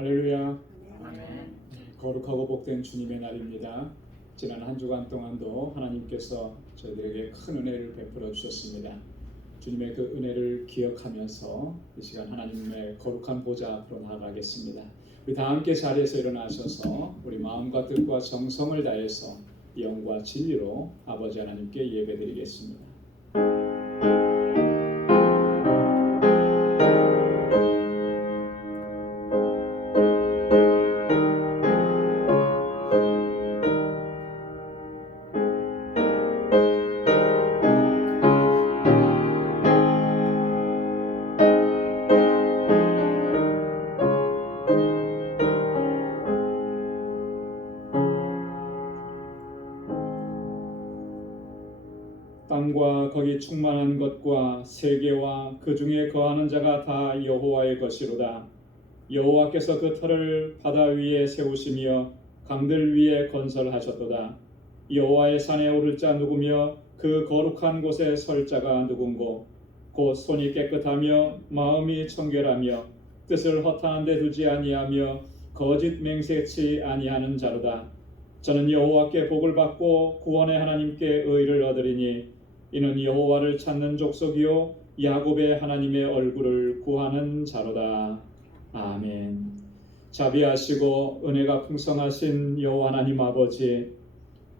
할렐루야. 아멘. 거룩하고 복된 주님의 날입니다. 지난 한 주간 동안도 하나님께서 저희들에게 큰 은혜를 베풀어 주셨습니다. 주님의 그 은혜를 기억하면서 이 시간 하나님의 거룩한 보좌 앞으로 나아가겠습니다. 우리 다 함께 자리에서 일어나셔서 우리 마음과 뜻과 정성을 다해서 영과 진리로 아버지 하나님께 예배드리겠습니다. 땅과 거기 충만한 것과 세계와 그 중에 거하는 자가 다 여호와의 것이로다. 여호와께서 그 터를 바다 위에 세우시며 강들 위에 건설하셨도다. 여호와의 산에 오를 자 누구며 그 거룩한 곳에 설 자가 누군고? 곧 손이 깨끗하며 마음이 청결하며 뜻을 허탄한 데 두지 아니하며 거짓 맹세치 아니하는 자로다. 저는 여호와께 복을 받고 구원의 하나님께 의를 얻으리니 이는 여호와를 찾는 족속이요 야곱의 하나님의 얼굴을 구하는 자로다. 아멘. 자비하시고 은혜가 풍성하신 여호와 하나님 아버지,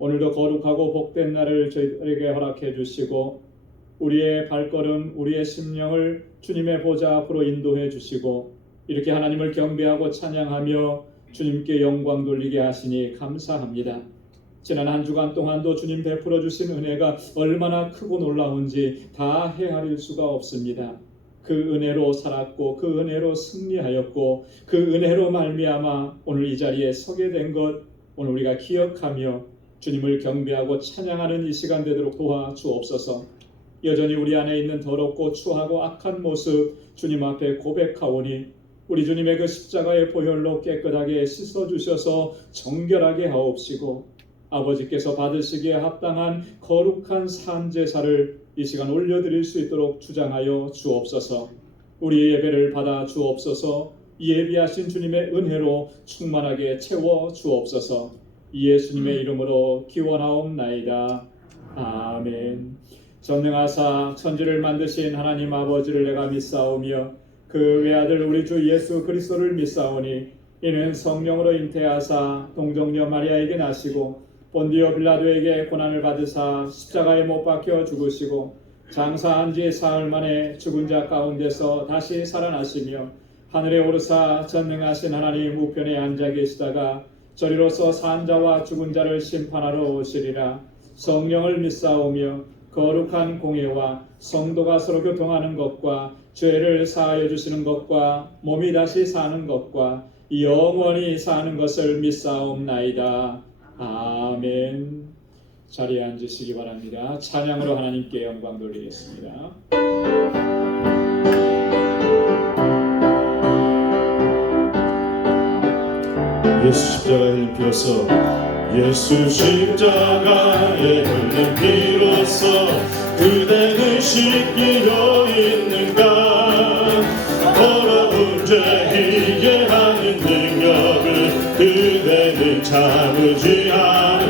오늘도 거룩하고 복된 날을 저희들에게 허락해 주시고 우리의 발걸음, 우리의 심령을 주님의 보좌 앞으로 인도해 주시고 이렇게 하나님을 경배하고 찬양하며 주님께 영광 돌리게 하시니 감사합니다. 지난 한 주간 동안도 주님 베풀어 주신 은혜가 얼마나 크고 놀라운지 다 헤아릴 수가 없습니다. 그 은혜로 살았고 그 은혜로 승리하였고 그 은혜로 말미암아 오늘 이 자리에 서게 된 것 오늘 우리가 기억하며 주님을 경배하고 찬양하는 이 시간 되도록 도와주옵소서. 여전히 우리 안에 있는 더럽고 추하고 악한 모습 주님 앞에 고백하오니 우리 주님의 그 십자가의 보혈로 깨끗하게 씻어주셔서 정결하게 하옵시고 아버지께서 받으시기에 합당한 거룩한 산제사를 이 시간 올려드릴 수 있도록 주장하여 주옵소서. 우리의 예배를 받아 주옵소서. 예비하신 주님의 은혜로 충만하게 채워 주옵소서. 예수님의 이름으로 기원하옵나이다. 아멘. 전능하사 천지를 만드신 하나님 아버지를 내가 믿사오며 그 외아들 우리 주 예수 그리스도를 믿사오니 이는 성령으로 잉태하사 동정녀 마리아에게 나시고 본디오 빌라도에게 고난을 받으사 십자가에 못 박혀 죽으시고 장사한 지 사흘 만에 죽은 자 가운데서 다시 살아나시며 하늘에 오르사 전능하신 하나님 우편에 앉아 계시다가 저리로서 산 자와 죽은 자를 심판하러 오시리라. 성령을 믿사오며 거룩한 공예와 성도가 서로 교통하는 것과 죄를 사하여 주시는 것과 몸이 다시 사는 것과 영원히 사는 것을 믿사옵나이다. 아멘. 자리에 앉으시기 바랍니다. 찬양으로 하나님께 영광 돌리겠습니다. 예수 십자가에 흘린 피로써 예수 십자가에 흘린 피로써 그대는 씻기려 있는가? 더러운 죄 이해하는 능력을 그대는 참으지 않아.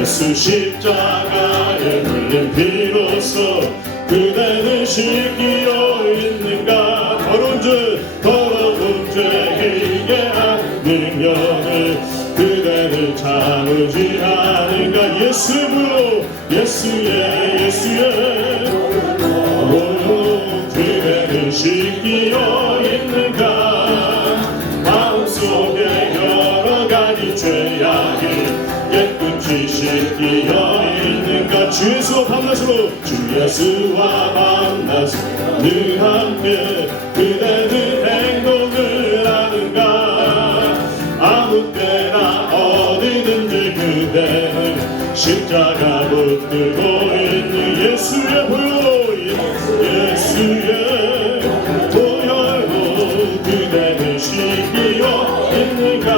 예수 십자가에 흘린 피로써 그대는 씻기려 있는가? 더러운 죄 이해하는 능력을 그대는 참으지 않은가? 예수의 그대는 씻기어 있는가? 마음속에 여러 가지 죄악이 깨끗이 씻기어 있는가? 주 예수와 만나서 늘 함께 그대는 행동을 하는가? 아무 때나 어디든지 그대는 십자가 붙들고 있는 예수의 보혈로 그대는 씻기어 있는가?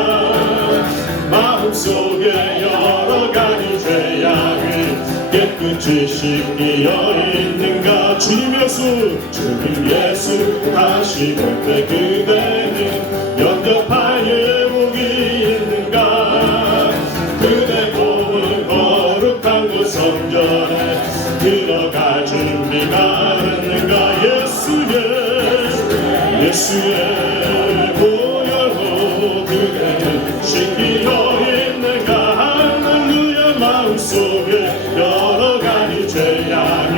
마음속에 여러 가지 죄악을 깨끗이 씻기어 있는가? 주님 예수 다시 볼 때 그대는 영접할 예복이 있는가? 그대 몸은 거룩한 곳 성전에 들어갈 준비가 됐는가? 예수의 보혈로 그대는 씻기어 있는가? 할렐루야. 마음속에 여러 가지 죄악이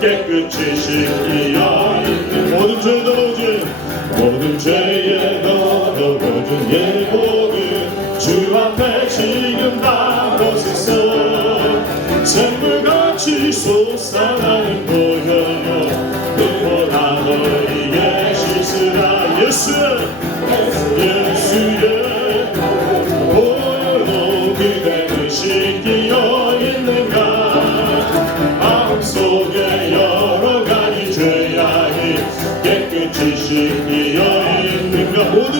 깨끗이 씻기어 있는 모든 죄에 더러워진 예복은 주 앞에 지금 다 벗었어. 샘물같이 솟아나는 보혈로 눈보다 너희에게 씻으라. 예수의 보혈로 그대는 씻기어 있는가? 마음속에 여러 가지 죄악이 깨끗이 씻기어 있는가? 모든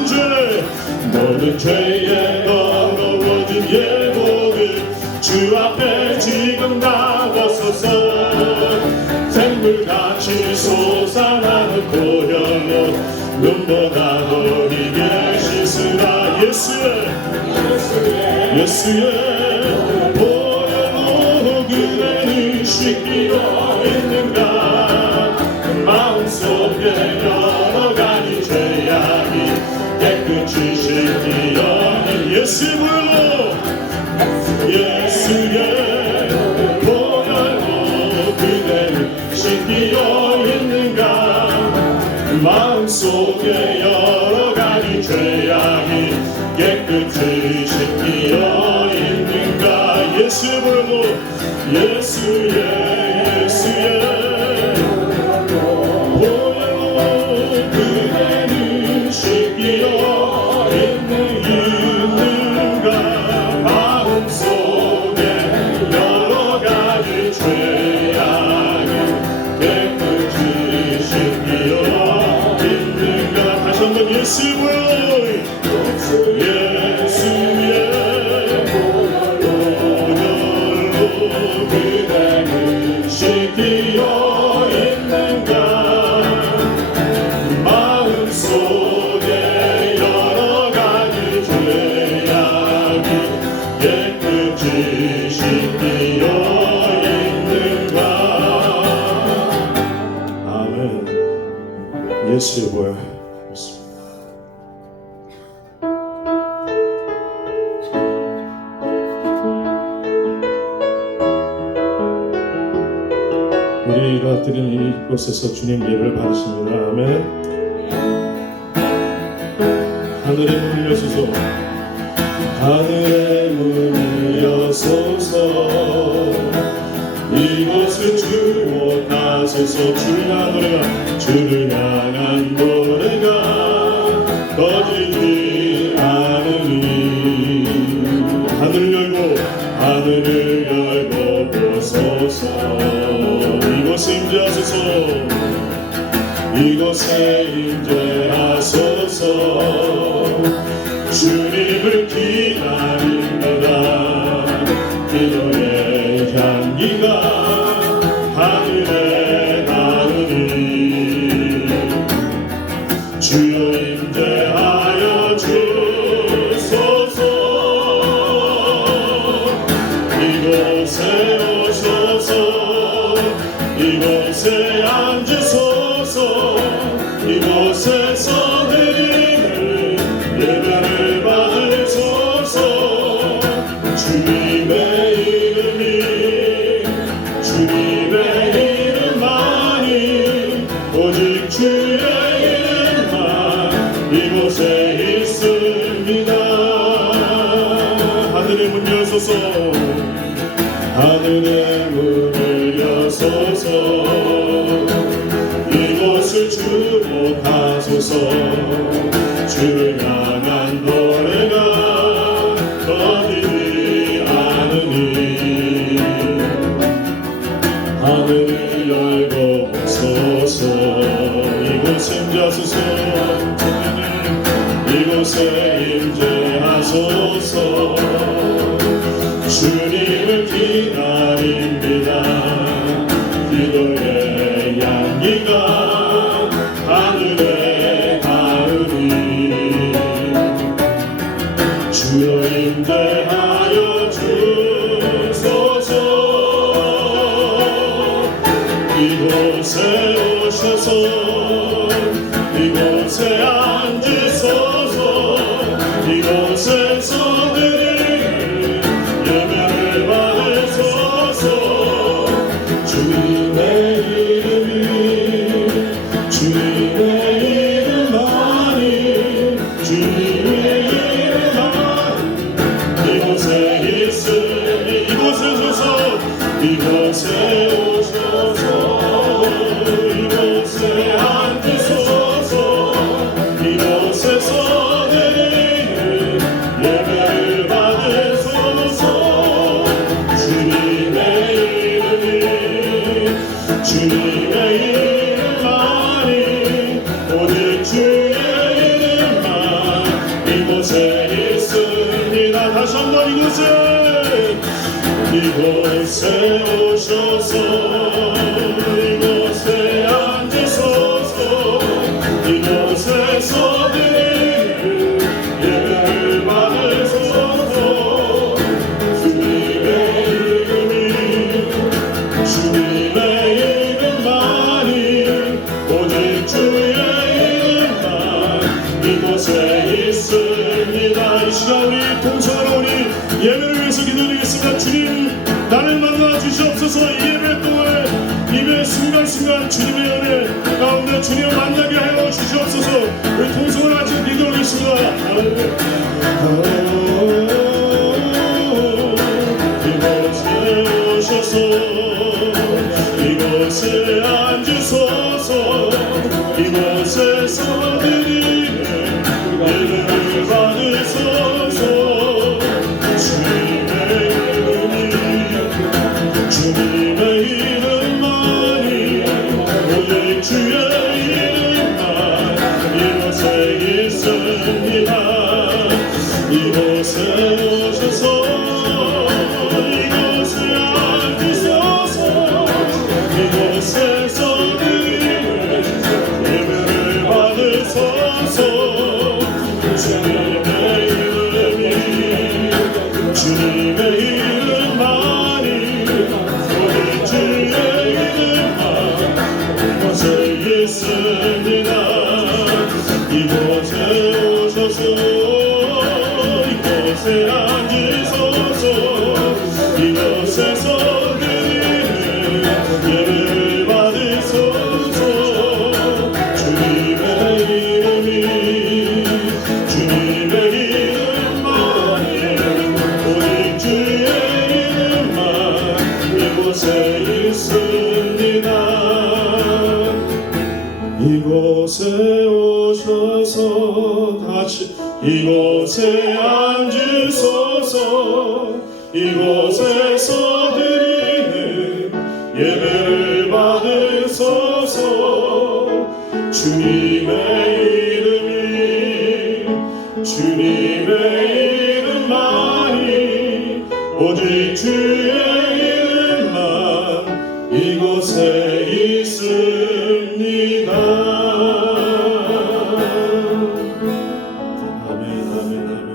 죄에 더러워진 예복을 주 앞에 지금 다 벗어서 샘물같이 솟아나는 보혈로 눈보다 너희에게 씻으라. 예수의 보혈로 그대는 씻기어 있는가? 마음속에 여러 가지 죄악이 깨끗이 씻기어 예수의 보혈로 그대는 씻기어 있는가? 마음속에 여러 가지 죄악이 깨끗이 씻기어 있는가? 예수의 보혈로 그대는 씻기어 있는가? 마음속에 여러 가지 죄악이 깨끗이 씻기어 있는가? 다시 한번 예수의 그대는 씻기어 있는가? 마음속에 여러 가지 죄악이 깨끗이 씻기어 있는가? 아멘. 예수의 보혈. 우리가 드리는 이곳에서 주님 예배를 받으십니다. 아멘. 하늘의 문을 여소서. 하늘의 문을 여소서. 이곳을 주목하소서. 주를 향한 노래가 꺼지지 않으니 하늘을 열고 보소서. 이곳에 임재하소서. 주님을 기다립니다. 기도의 향기가 하늘에 닿으니 주여 임재하여 주소서. 이곳에 오소서. 이곳에 앉으소서. 이곳에서 드리는 예배를 받으소서. 주님의 이름만이 오직 주의 이름만 이곳에 있습니다. 하늘의 문 여소서. 하늘의 문을 여소서. 이곳을 주목하소서. 주를 향한 노래가 꺼지지 않으니 하늘을 열고 오소서. 이곳에 임재하소서. 이곳에 임재하소서. 주님을 기다립니다. 기도의 오셔서 이곳에 앉으소서. 이곳에서 드릴 예배를 받으소서. 주님의 이름이 주님의 이름만이 주님의 이름만이 이곳에 있으니 이곳에 오셔서 이곳에 오셔서 이곳에 앉으소서. 이곳에서 드리는 예배를 받으소서. 주님의 이름이 주님의 이름만이 오직 주의 이름만 이곳에 있습니다. 다시 한번 이곳에 오셔서 이곳에 앉으소서. 이곳에서 드리는 예배를 받으소서. 주님의 이름이 주님의 이름만이 오직 주의 이름만 이곳에 있습니다. 이 시간 우리 동성으로 우리 예배를 위해서 기도드리겠습니다. 주님 나를 만나 주시옵소서. 이 예배 동안에 예배 순간순간 주님의 은혜 가운데 주님을 만나게 하여 주시옵소서. 우리 동성을 같이 기도하겠습니다. 이곳에 오셔서 이곳에 앉으소서. 이곳에서 드리는 예배를 받으소서. 주님의 이름이 주님의 이름만이 오직 주의 이름만 이곳에 있습니다. 이곳에 오셔서 이곳에 앉으소서. 이곳에서 드리는 예배를 받으소서. 주님의 이름이 주님의 이름만이 오직 주의 이름만 이곳에 있습니다. 이곳에 오셔서 이곳에 앉으소서. 이곳에서 드리는 예배를 받으소서. 주님의 이름이 주님의 이름만이 오직 주의 이름만 이곳에 있습니다. 이곳에 오셔서 다시 이곳에 앉으소서. 이곳에서 드리는 예배를 받으소서. 주님의 이름이 주님의 이름만이 오직 주의 이름만 이곳에 있습니다. 아멘 아멘 아멘.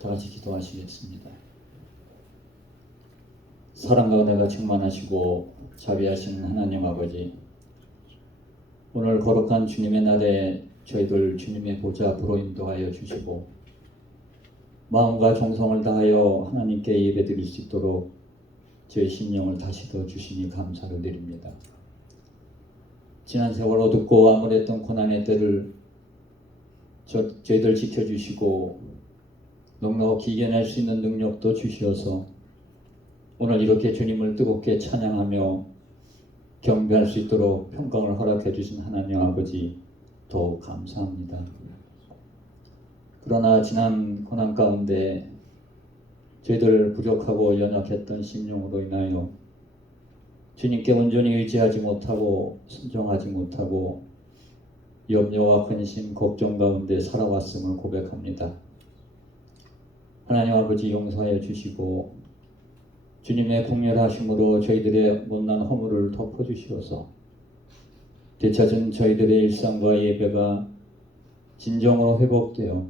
다 같이 기도하시겠습니다. 사랑과 은혜가 충만하시고 자비하시는 하나님 아버지, 오늘 거룩한 주님의 날에 저희들 주님의 보좌 앞으로 인도하여 주시고 마음과 정성을 다하여 하나님께 예배드릴 수 있도록 저희 심령을 다시 더 주시니 감사를 드립니다. 지난 세월 어둡고 암울했던 고난의 때를 저희들 지켜주시고 넉넉히 이겨낼 수 있는 능력도 주시어서 오늘 이렇게 주님을 뜨겁게 찬양하며 경배할 수 있도록 평강을 허락해 주신 하나님 아버지 더욱 감사합니다. 그러나 지난 고난 가운데 저희들 부족하고 연약했던 심령으로 인하여 주님께 온전히 의지하지 못하고 순종하지 못하고 염려와 근심, 걱정 가운데 살아왔음을 고백합니다. 하나님 아버지 용서하여 주시고 주님의 긍휼하심으로 저희들의 못난 허물을 덮어주시어서 되찾은 저희들의 일상과 예배가 진정으로 회복되어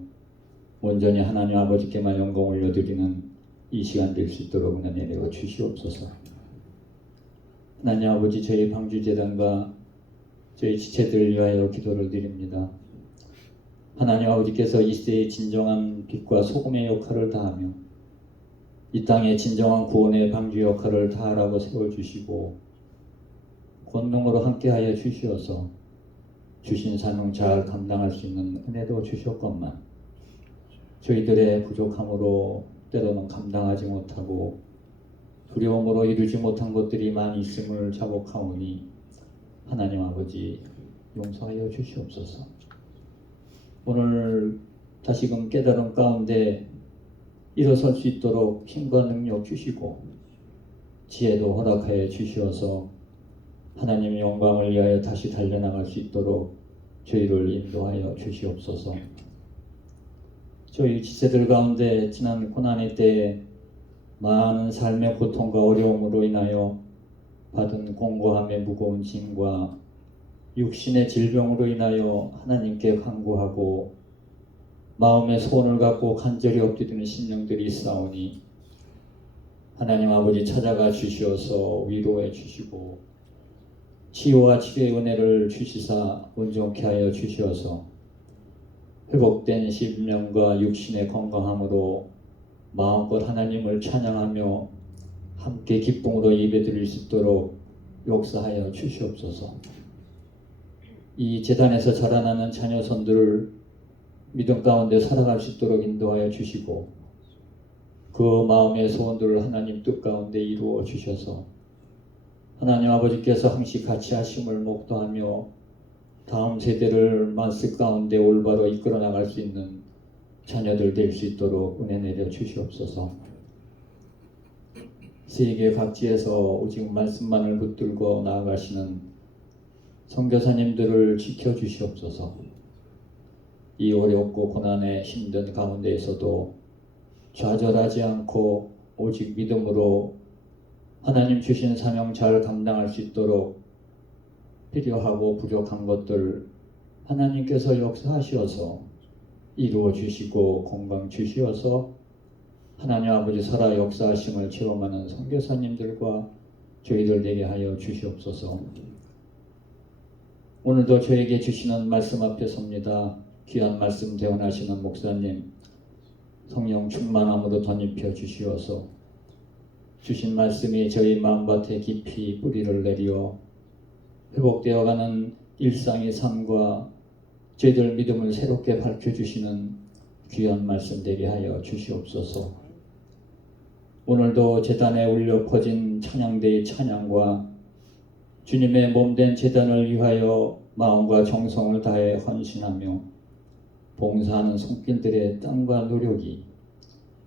온전히 하나님 아버지께만 영광 올려드리는 이 시간 될 수 있도록 은혜 내려 주시옵소서. 하나님 아버지 저희 방주재단과 저희 지체들을 위하여 기도를 드립니다. 하나님 아버지께서 이 시대의 진정한 빛과 소금의 역할을 다하며 이 땅의 진정한 구원의 방주 역할을 다하라고 세워주시고 권능으로 함께하여 주시어서 주신 사명 잘 감당할 수 있는 은혜도 주셨건만 저희들의 부족함으로 때로는 감당하지 못하고 두려움으로 이루지 못한 것들이 많이 있음을 자복하오니 하나님 아버지 용서하여 주시옵소서. 오늘 다시금 깨달음 가운데 일어설 수 있도록 힘과 능력 주시고 지혜도 허락하여 주시어서 하나님의 영광을 위하여 다시 달려나갈 수 있도록 저희를 인도하여 주시옵소서. 저희 지체들 가운데 지난 고난의 때에 많은 삶의 고통과 어려움으로 인하여 받은 공고함의 무거운 짐과 육신의 질병으로 인하여 하나님께 간구하고 마음의 소원을 갖고 간절히 엎드리는 심령들이 있사오니 하나님 아버지 찾아가 주시어서 위로해 주시고 치유와 치료의 은혜를 주시사 온전케 하여 주시어서 회복된 심령과 육신의 건강함으로 마음껏 하나님을 찬양하며 함께 기쁨으로 예배드릴 수 있도록 역사하여 주시옵소서. 이 제단에서 자라나는 자녀선들을 믿음 가운데 살아갈 수 있도록 인도하여 주시고 그 마음의 소원들을 하나님 뜻 가운데 이루어 주셔서 하나님 아버지께서 항시 같이 하심을 목도하며 다음 세대를 만스 가운데 올바로 이끌어 나갈 수 있는 자녀들 될 수 있도록 은혜 내려 주시옵소서. 세계 각지에서 오직 말씀만을 붙들고 나아가시는 선교사님들을 지켜주시옵소서. 이 어렵고 고난의 힘든 가운데에서도 좌절하지 않고 오직 믿음으로 하나님 주신 사명 잘 감당할 수 있도록 필요하고 부족한 것들 하나님께서 역사하시어서 이루어 주시고 건강 주시어서 하나님 아버지 살아 역사하심을 체험하는 선교사님들과 저희들 되게 하여 주시옵소서. 오늘도 저에게 주시는 말씀 앞에 섭니다. 귀한 말씀 대언하시는 목사님 성령 충만함으로 덧입혀 주시어서 주신 말씀이 저희 마음밭에 깊이 뿌리를 내리어 회복되어가는 일상의 삶과 저희들 믿음을 새롭게 밝혀주시는 귀한 말씀 되게 하여 주시옵소서. 오늘도 제단에 울려 퍼진 찬양대의 찬양과 주님의 몸된 제단을 위하여 마음과 정성을 다해 헌신하며 봉사하는 손길들의 땀과 노력이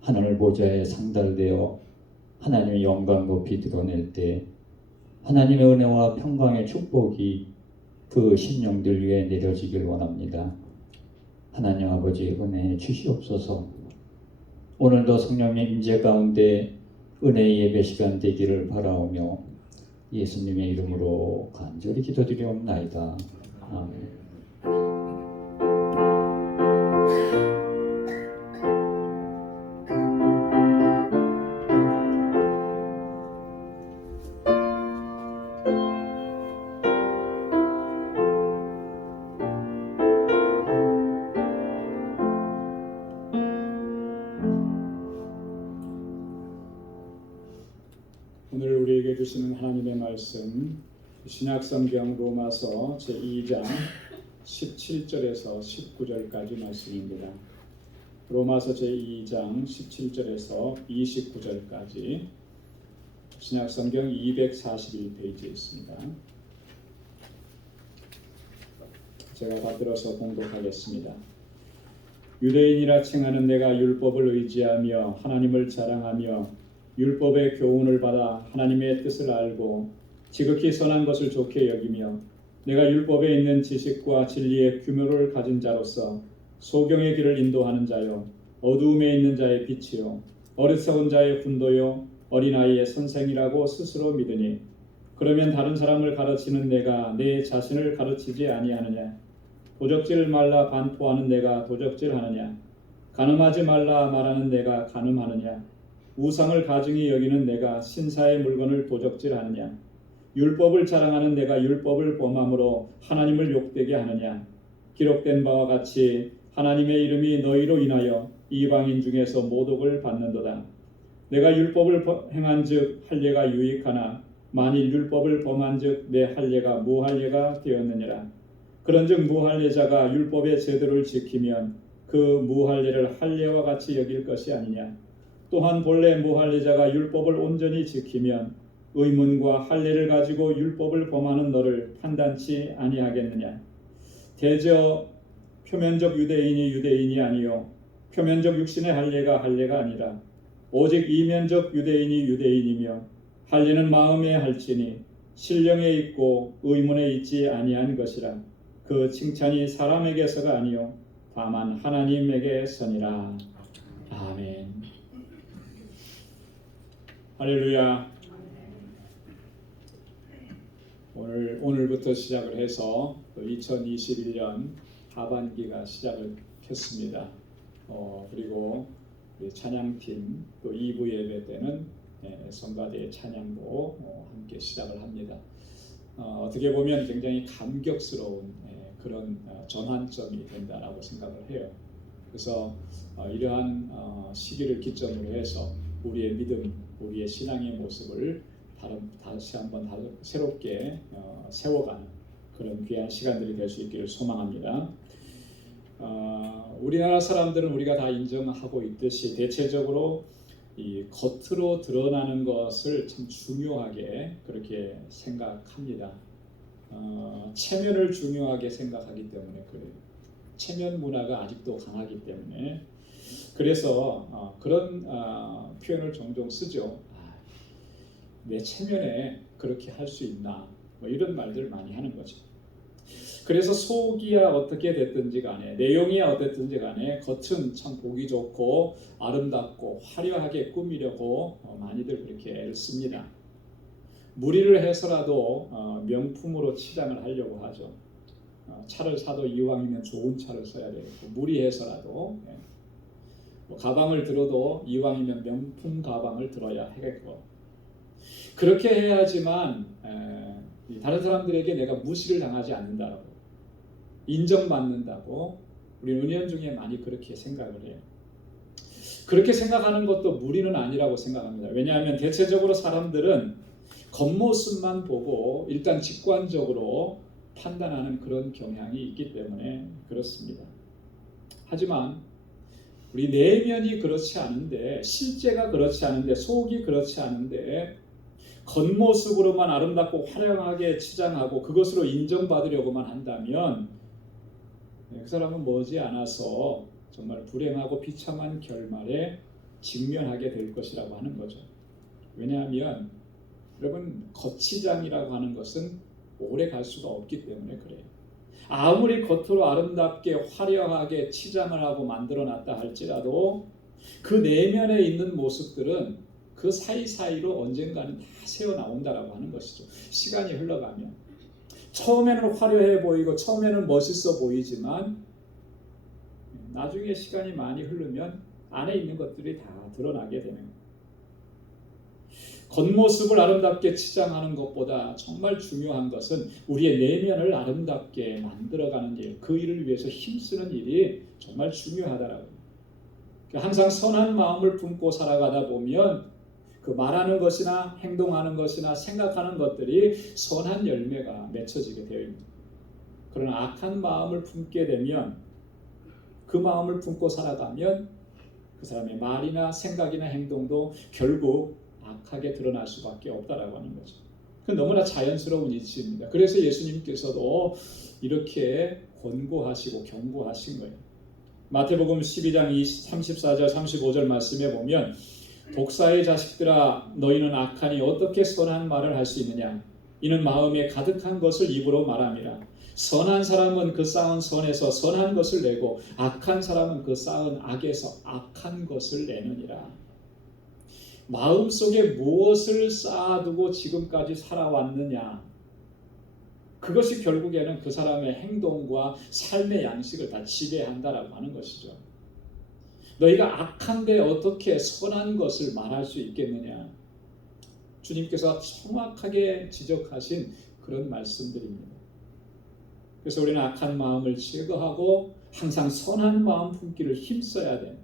하늘 보좌에 상달되어 하나님의 영광 높이 드러낼 때 하나님의 은혜와 평강의 축복이 그 심령들 위에 내려지길 원합니다. 하나님 아버지 은혜 주시옵소서. 오늘도 성령의 임재 가운데 은혜의 예배 시간 되기를 바라오며 예수님의 이름으로 간절히 기도드리옵나이다. 아멘. 오늘 우리에게 주시는 하나님의 말씀 신약성경 로마서 제2장 17절에서 19절까지 말씀입니다. 로마서 제2장 17절에서 29절까지 신약성경 241페이지에 있습니다. 제가 받들어서 봉독하겠습니다. 유대인이라 칭하는 내가 율법을 의지하며 하나님을 자랑하며 율법의 교훈을 받아 하나님의 뜻을 알고 지극히 선한 것을 좋게 여기며 내가 율법에 있는 지식과 진리의 규모를 가진 자로서 소경의 길을 인도하는 자요 어두움에 있는 자의 빛이요 어리석은 자의 훈도요 어린아이의 선생이라고 스스로 믿으니 그러면 다른 사람을 가르치는 내가 내 자신을 가르치지 아니하느냐? 도적질 말라 반포하는 내가 도적질하느냐? 간음하지 말라 말하는 내가 간음하느냐? 우상을 가증히 여기는 내가 신사의 물건을 도적질하느냐? 율법을 자랑하는 내가 율법을 범함으로 하나님을 욕되게 하느냐? 기록된 바와 같이 하나님의 이름이 너희로 인하여 이방인 중에서 모독을 받는도다. 내가 율법을 행한즉 할례가 유익하나 만일 율법을 범한즉 내 할례가 무할례가 되었느니라. 그런즉 무할례자가 율법의 제도를 지키면 그 무할례를 할례와 같이 여길 것이 아니냐. 또한 본래 무할례자가 율법을 온전히 지키면 의문과 할례를 가지고 율법을 범하는 너를 판단치 아니하겠느냐. 대저 표면적 유대인이 유대인이 아니요 표면적 육신의 할례가 할례가 아니라 오직 이면적 유대인이 유대인이며 할례는 마음에 할지니 신령에 있고 의문에 있지 아니한 것이라. 그 칭찬이 사람에게서가 아니요 다만 하나님에게서니라. 아멘. 할렐루야. 오늘부터 시작을 해서 2021년 하반기가 시작을 했습니다. 그리고 우리 찬양팀 또 2부 예배 때는 성가대의 찬양도 함께 시작을 합니다. 어떻게 보면 굉장히 감격스러운 그런 전환점이 된다라고 생각을 해요. 그래서 이러한 시기를 기점으로 해서 우리의 믿음, 우리의 신앙의 모습을 다시 한번 새롭게 세워가는 그런 귀한 시간들이 될 수 있기를 소망합니다. 우리나라 사람들은 우리가 다 인정하고 있듯이 대체적으로 이 겉으로 드러나는 것을 참 중요하게 그렇게 생각합니다. 체면을 중요하게 생각하기 때문에 그래요. 체면 문화가 아직도 강하기 때문에 그래서 그런 표현을 종종 쓰죠. 내 체면에 그렇게 할 수 있나 뭐 이런 말들 많이 하는 거죠. 그래서 속이야 어떻게 됐든지 간에 내용이야 어땠든지 간에 겉은 참 보기 좋고 아름답고 화려하게 꾸미려고 많이들 그렇게 애를 씁니다. 무리를 해서라도 명품으로 치장을 하려고 하죠. 차를 사도 이왕이면 좋은 차를 써야 되겠고 무리해서라도 가방을 들어도 이왕이면 명품 가방을 들어야 하겠고 그렇게 해야지만 다른 사람들에게 내가 무시를 당하지 않는다고 인정받는다고 우리 은연 중에 많이 그렇게 생각을 해요. 그렇게 생각하는 것도 무리는 아니라고 생각합니다. 왜냐하면 대체적으로 사람들은 겉모습만 보고 일단 직관적으로 판단하는 그런 경향이 있기 때문에 그렇습니다. 하지만 우리 내면이 그렇지 않은데 실제가 그렇지 않은데 속이 그렇지 않은데 겉모습으로만 아름답고 화려하게 치장하고 그것으로 인정받으려고만 한다면 그 사람은 머지않아서 정말 불행하고 비참한 결말에 직면하게 될 것이라고 하는 거죠. 왜냐하면 여러분 겉치장이라고 하는 것은 오래 갈 수가 없기 때문에 그래요. 아무리 겉으로 아름답게 화려하게 치장을 하고 만들어놨다 할지라도 그 내면에 있는 모습들은 그 사이사이로 언젠가는 다 새어나온다라고 하는 것이죠. 시간이 흘러가면 처음에는 화려해 보이고 처음에는 멋있어 보이지만 나중에 시간이 많이 흐르면 안에 있는 것들이 다 드러나게 되는 거예요. 겉모습을 아름답게 치장하는 것보다 정말 중요한 것은 우리의 내면을 아름답게 만들어가는 일, 그 일을 위해서 힘쓰는 일이 정말 중요하다라고. 항상 선한 마음을 품고 살아가다 보면 그 말하는 것이나 행동하는 것이나 생각하는 것들이 선한 열매가 맺혀지게 되어 있습니다. 그러나 악한 마음을 품게 되면 그 마음을 품고 살아가면 그 사람의 말이나 생각이나 행동도 결국 악하게 드러날 수밖에 없다라고 하는 거죠. 그건 너무나 자연스러운 이치입니다. 그래서 예수님께서도 이렇게 권고하시고 경고하신 거예요. 마태복음 12장 34절 35절 말씀에 보면 독사의 자식들아 너희는 악하니 어떻게 선한 말을 할 수 있느냐 이는 마음에 가득한 것을 입으로 말함이라. 선한 사람은 그 쌓은 선에서 선한 것을 내고 악한 사람은 그 쌓은 악에서 악한 것을 내느니라. 마음속에 무엇을 쌓아두고 지금까지 살아왔느냐, 그것이 결국에는 그 사람의 행동과 삶의 양식을 다 지배한다라고 하는 것이죠. 너희가 악한데 어떻게 선한 것을 말할 수 있겠느냐. 주님께서 정확하게 지적하신 그런 말씀들입니다. 그래서 우리는 악한 마음을 제거하고 항상 선한 마음 품기를 힘써야 됩니다.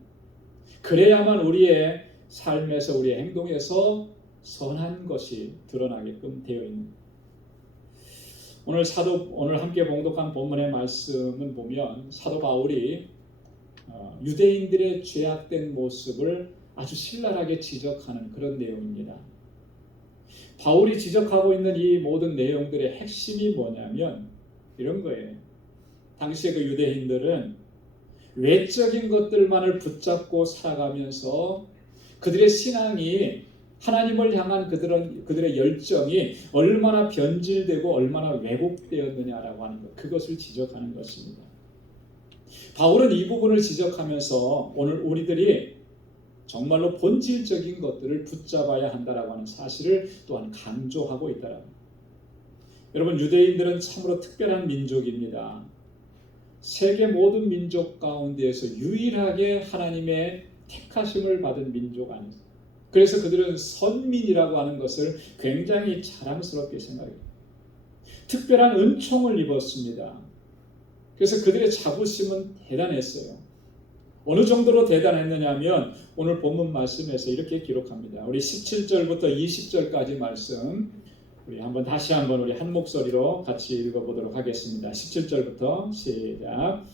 그래야만 우리의 삶에서, 우리의 행동에서 선한 것이 드러나게끔 되어 있습니다. 오늘 함께 봉독한 본문의 말씀을 보면 사도 바울이 유대인들의 죄악된 모습을 아주 신랄하게 지적하는 그런 내용입니다. 바울이 지적하고 있는 이 모든 내용들의 핵심이 뭐냐면 이런 거예요. 당시의 그 유대인들은 외적인 것들만을 붙잡고 살아가면서 그들의 신앙이, 하나님을 향한 그들의 열정이 얼마나 변질되고 얼마나 왜곡되었느냐라고 하는 것, 그것을 지적하는 것입니다. 바울은 이 부분을 지적하면서 오늘 우리들이 정말로 본질적인 것들을 붙잡아야 한다라고 하는 사실을 또한 강조하고 있다라고. 여러분, 유대인들은 참으로 특별한 민족입니다. 세계 모든 민족 가운데에서 유일하게 하나님의 택하심을 받은 민족 아니죠. 그래서 그들은 선민이라고 하는 것을 굉장히 자랑스럽게 생각해요. 특별한 은총을 입었습니다. 그래서 그들의 자부심은 대단했어요. 어느 정도로 대단했느냐 하면 오늘 본문 말씀에서 이렇게 기록합니다. 우리 17절부터 20절까지 말씀 우리 다시 한번 우리 한 목소리로 같이 읽어보도록 하겠습니다. 17절부터 시작.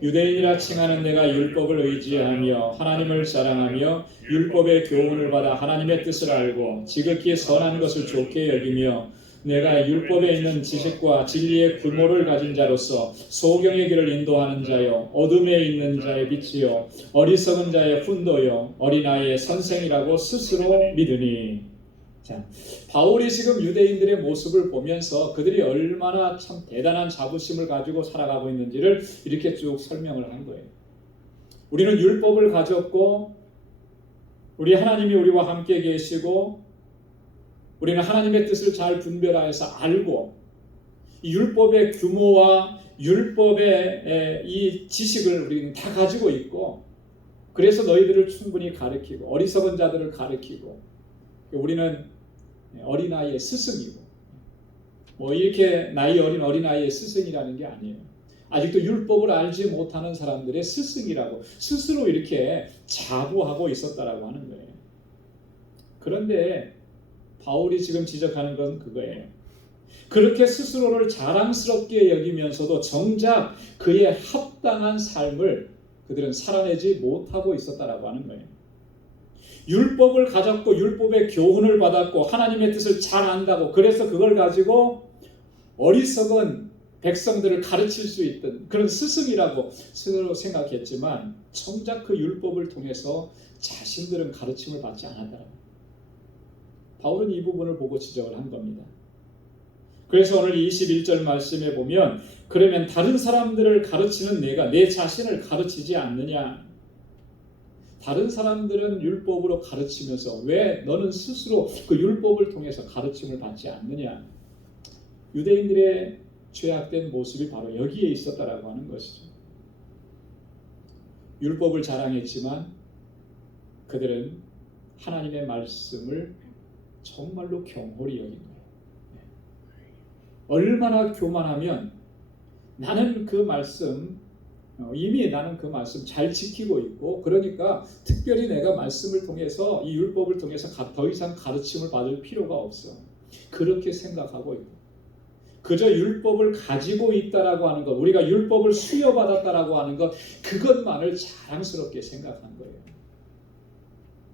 유대인이라 칭하는 내가 율법을 의지하며 하나님을 사랑하며 율법의 교훈을 받아 하나님의 뜻을 알고 지극히 선한 것을 좋게 여기며 내가 율법에 있는 지식과 진리의 규모를 가진 자로서 소경의 길을 인도하는 자요 어둠에 있는 자의 빛이요 어리석은 자의 훈도요 어린아이의 선생이라고 스스로 믿으니. 자, 바울이 지금 유대인들의 모습을 보면서 그들이 얼마나 참 대단한 자부심을 가지고 살아가고 있는지를 이렇게 쭉 설명을 한 거예요. 우리는 율법을 가졌고 우리 하나님이 우리와 함께 계시고 우리는 하나님의 뜻을 잘 분별하여서 알고 이 율법의 규모와 율법의 이 지식을 우리는 다 가지고 있고 그래서 너희들을 충분히 가르치고 어리석은 자들을 가르치고 우리는 어린아이의 스승이고 이렇게 나이 어린 어린아이의 스승이라는 게 아니에요. 아직도 율법을 알지 못하는 사람들의 스승이라고 스스로 이렇게 자부하고 있었다라고 하는 거예요. 그런데 바울이 지금 지적하는 건 그거예요. 그렇게 스스로를 자랑스럽게 여기면서도 정작 그에 합당한 삶을 그들은 살아내지 못하고 있었다라고 하는 거예요. 율법을 가졌고 율법의 교훈을 받았고 하나님의 뜻을 잘 안다고 그래서 그걸 가지고 어리석은 백성들을 가르칠 수 있던 그런 스승이라고 스스로 생각했지만 정작 그 율법을 통해서 자신들은 가르침을 받지 않았다라고. 바울은 이 부분을 보고 지적을 한 겁니다. 그래서 오늘 21절 말씀에 보면 그러면 다른 사람들을 가르치는 내가 내 자신을 가르치지 않느냐. 다른 사람들은 율법으로 가르치면서 왜 너는 스스로 그 율법을 통해서 가르침을 받지 않느냐. 유대인들의 죄악된 모습이 바로 여기에 있었다라고 하는 것이죠. 율법을 자랑했지만 그들은 하나님의 말씀을 정말로 경홀히 여긴 거예요. 얼마나 교만하면 나는 그 말씀 이미 나는 그 말씀 잘 지키고 있고 그러니까 특별히 내가 말씀을 통해서 이 율법을 통해서 더 이상 가르침을 받을 필요가 없어. 그렇게 생각하고 있고 그저 율법을 가지고 있다라고 하는 것, 우리가 율법을 수여받았다라고 하는 것 그것만을 자랑스럽게 생각한 거예요.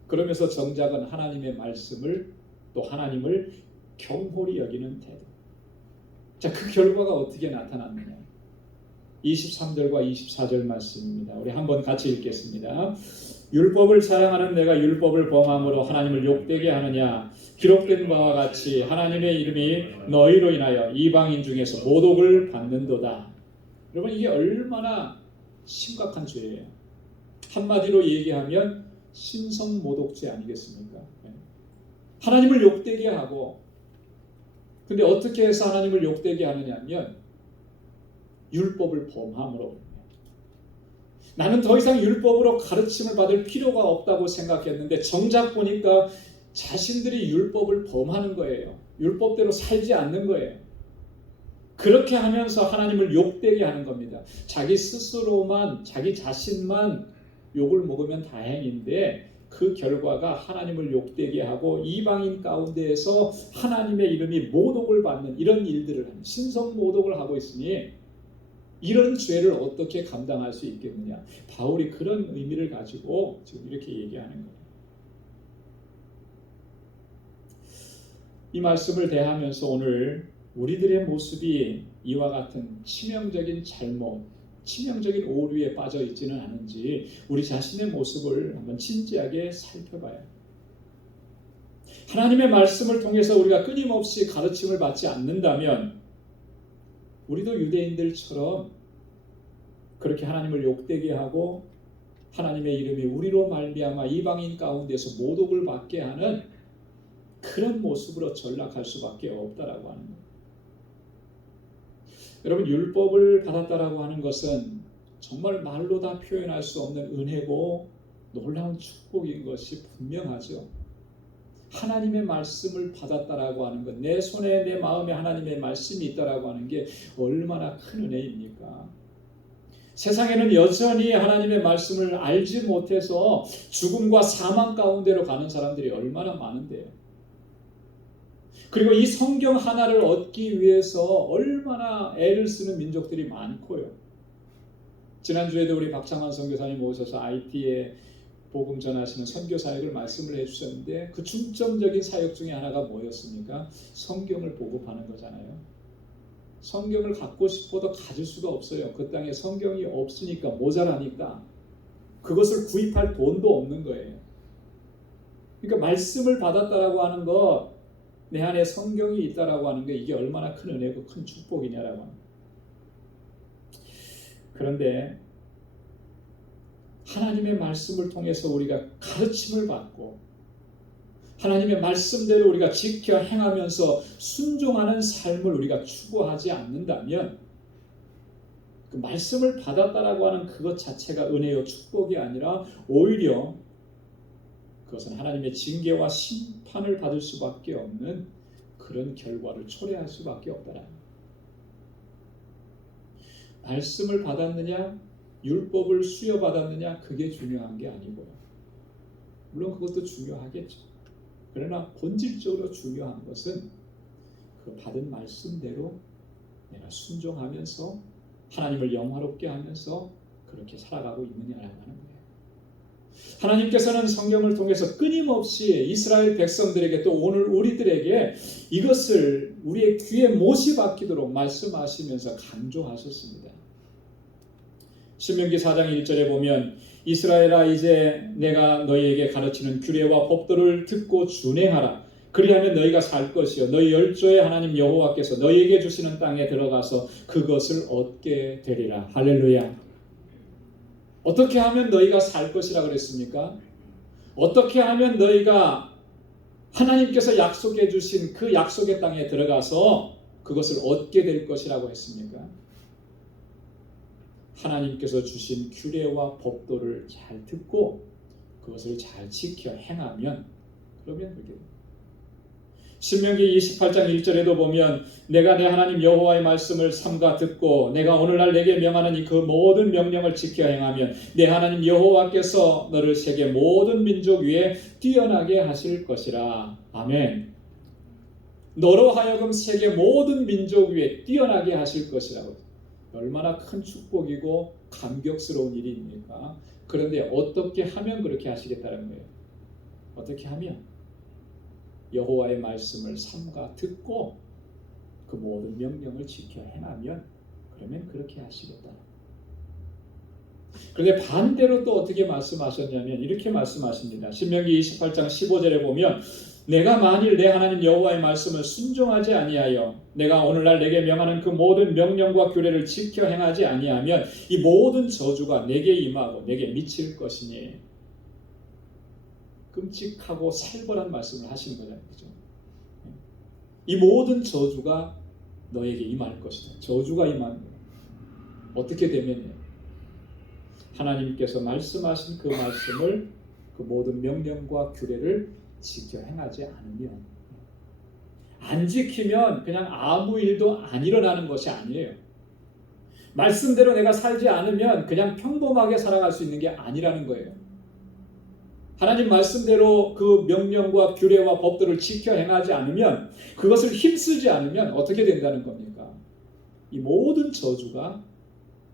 그러면서 정작은 하나님의 말씀을 또 하나님을 경홀히 여기는 태도. 자, 그 결과가 어떻게 나타났느냐? 23절과 24절 말씀입니다. 우리 한번 같이 읽겠습니다. 율법을 사랑하는 내가 율법을 범함으로 하나님을 욕되게 하느냐? 기록된 바와 같이 하나님의 이름이 너희로 인하여 이방인 중에서 모독을 받는도다. 여러분, 이게 얼마나 심각한 죄예요. 한마디로 얘기하면 신성모독죄 아니겠습니까? 하나님을 욕되게 하고, 근데 어떻게 해서 하나님을 욕되게 하느냐면 율법을 범함으로. 나는 더 이상 율법으로 가르침을 받을 필요가 없다고 생각했는데 정작 보니까 자신들이 율법을 범하는 거예요. 율법대로 살지 않는 거예요. 그렇게 하면서 하나님을 욕되게 하는 겁니다. 자기 스스로만, 자기 자신만 욕을 먹으면 다행인데 그 결과가 하나님을 욕되게 하고 이방인 가운데에서 하나님의 이름이 모독을 받는 이런 일들을 하는, 신성모독을 하고 있으니 이런 죄를 어떻게 감당할 수 있겠느냐. 바울이 그런 의미를 가지고 지금 이렇게 얘기하는 거예요. 이 말씀을 대하면서 오늘 우리들의 모습이 이와 같은 치명적인 잘못, 치명적인 오류에 빠져 있지는 않은지 우리 자신의 모습을 한번 진지하게 살펴봐요. 하나님의 말씀을 통해서 우리가 끊임없이 가르침을 받지 않는다면 우리도 유대인들처럼 그렇게 하나님을 욕되게 하고 하나님의 이름이 우리로 말미암아 이방인 가운데서 모독을 받게 하는 그런 모습으로 전락할 수밖에 없다라고 하는 거예요. 여러분, 율법을 받았다라고 하는 것은 정말 말로 다 표현할 수 없는 은혜고 놀라운 축복인 것이 분명하죠. 하나님의 말씀을 받았다라고 하는 것, 내 손에 내 마음에 하나님의 말씀이 있다라고 하는 게 얼마나 큰 은혜입니까? 세상에는 여전히 하나님의 말씀을 알지 못해서 죽음과 사망 가운데로 가는 사람들이 얼마나 많은데요. 그리고 이 성경 하나를 얻기 위해서 얼마나 애를 쓰는 민족들이 많고요. 지난주에도 우리 박창환 선교사님 모셔서 IT에 복음 전하시는 선교 사역을 말씀을 해주셨는데 그 중점적인 사역 중에 하나가 뭐였습니까? 성경을 보급하는 거잖아요. 성경을 갖고 싶어도 가질 수가 없어요. 그 땅에 성경이 없으니까, 모자라니까 그것을 구입할 돈도 없는 거예요. 그러니까 말씀을 받았다라고 하는 것, 내 안에 성경이 있다라고 하는 게 이게 얼마나 큰 은혜고 큰 축복이냐라고 합니다. 그런데 하나님의 말씀을 통해서 우리가 가르침을 받고 하나님의 말씀대로 우리가 지켜 행하면서 순종하는 삶을 우리가 추구하지 않는다면 그 말씀을 받았다라고 하는 그것 자체가 은혜요 축복이 아니라 오히려 그것은 하나님의 징계와 심판을 받을 수밖에 없는 그런 결과를 초래할 수밖에 없다라는 거예요. 말씀을 받았느냐, 율법을 수여받았느냐, 그게 중요한 게 아니고요. 물론 그것도 중요하겠죠. 그러나 본질적으로 중요한 것은 그 받은 말씀대로 내가 순종하면서 하나님을 영화롭게 하면서 그렇게 살아가고 있느냐라고 하는 거예요. 하나님께서는 성경을 통해서 끊임없이 이스라엘 백성들에게 또 오늘 우리들에게 이것을 우리의 귀에 못이 박히도록 말씀하시면서 강조하셨습니다. 신명기 4장 1절에 보면 이스라엘아, 이제 내가 너희에게 가르치는 규례와 법도를 듣고 준행하라. 그리하면 너희가 살 것이요 너희 열조의 하나님 여호와께서 너희에게 주시는 땅에 들어가서 그것을 얻게 되리라. 할렐루야. 어떻게 하면 너희가 살 것이라 그랬습니까? 어떻게 하면 너희가 하나님께서 약속해 주신 그 약속의 땅에 들어가서 그것을 얻게 될 것이라고 했습니까? 하나님께서 주신 규례와 법도를 잘 듣고 그것을 잘 지켜 행하면 그러면 그게 신명기 28장 1절에도 보면 내가 내 하나님 여호와의 말씀을 삼가 듣고 내가 오늘날 내게 명하는 이 그 모든 명령을 지켜 행하면 내 하나님 여호와께서 너를 세계 모든 민족 위에 뛰어나게 하실 것이라. 아멘. 너로 하여금 세계 모든 민족 위에 뛰어나게 하실 것이라고. 얼마나 큰 축복이고 감격스러운 일입니까? 그런데 어떻게 하면 그렇게 하시겠다는 거예요? 어떻게 하면? 여호와의 말씀을 삼가 듣고 그 모든 명령을 지켜 행하면 그러면 그렇게 하시겠다. 그런데 반대로 또 어떻게 말씀하셨냐면 이렇게 말씀하십니다. 신명기 28장 15절에 보면 내가 만일 내 하나님 여호와의 말씀을 순종하지 아니하여 내가 오늘날 내게 명하는 그 모든 명령과 규례를 지켜 행하지 아니하면 이 모든 저주가 내게 임하고 내게 미칠 것이니, 끔찍하고 살벌한 말씀을 하시는 거잖아요. 그죠? 이 모든 저주가 너에게 임할 것이다. 저주가 임하는 거예요. 어떻게 되면요? 하나님께서 말씀하신 그 말씀을, 그 모든 명령과 규례를 지켜 행하지 않으면, 안 지키면 그냥 아무 일도 안 일어나는 것이 아니에요. 말씀대로 내가 살지 않으면 그냥 평범하게 살아갈 수 있는 게 아니라는 거예요. 하나님 말씀대로 그 명령과 규례와 법들을 지켜 행하지 않으면, 그것을 힘쓰지 않으면 어떻게 된다는 겁니까? 이 모든 저주가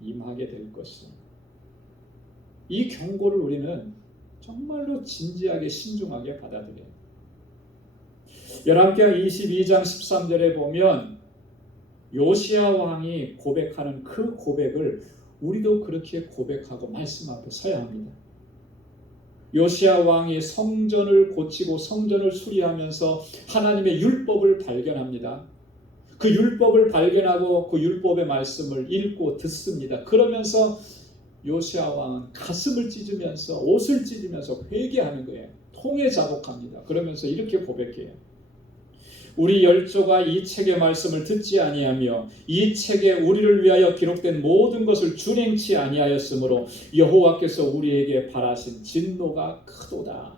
임하게 될 것이다. 이 경고를 우리는 정말로 진지하게 신중하게 받아들여요. 열왕기하 22장 13절에 보면 요시야 왕이 고백하는 그 고백을 우리도 그렇게 고백하고 말씀 앞에 서야 합니다. 요시야 왕이 성전을 고치고 성전을 수리하면서 하나님의 율법을 발견합니다. 그 율법을 발견하고 그 율법의 말씀을 읽고 듣습니다. 그러면서 요시야 왕은 가슴을 찢으면서 옷을 찢으면서 회개하는 거예요. 통에 자복합니다. 그러면서 이렇게 고백해요. 우리 열조가 이 책의 말씀을 듣지 아니하며 이 책에 우리를 위하여 기록된 모든 것을 준행치 아니하였으므로 여호와께서 우리에게 바라신 진노가 크도다.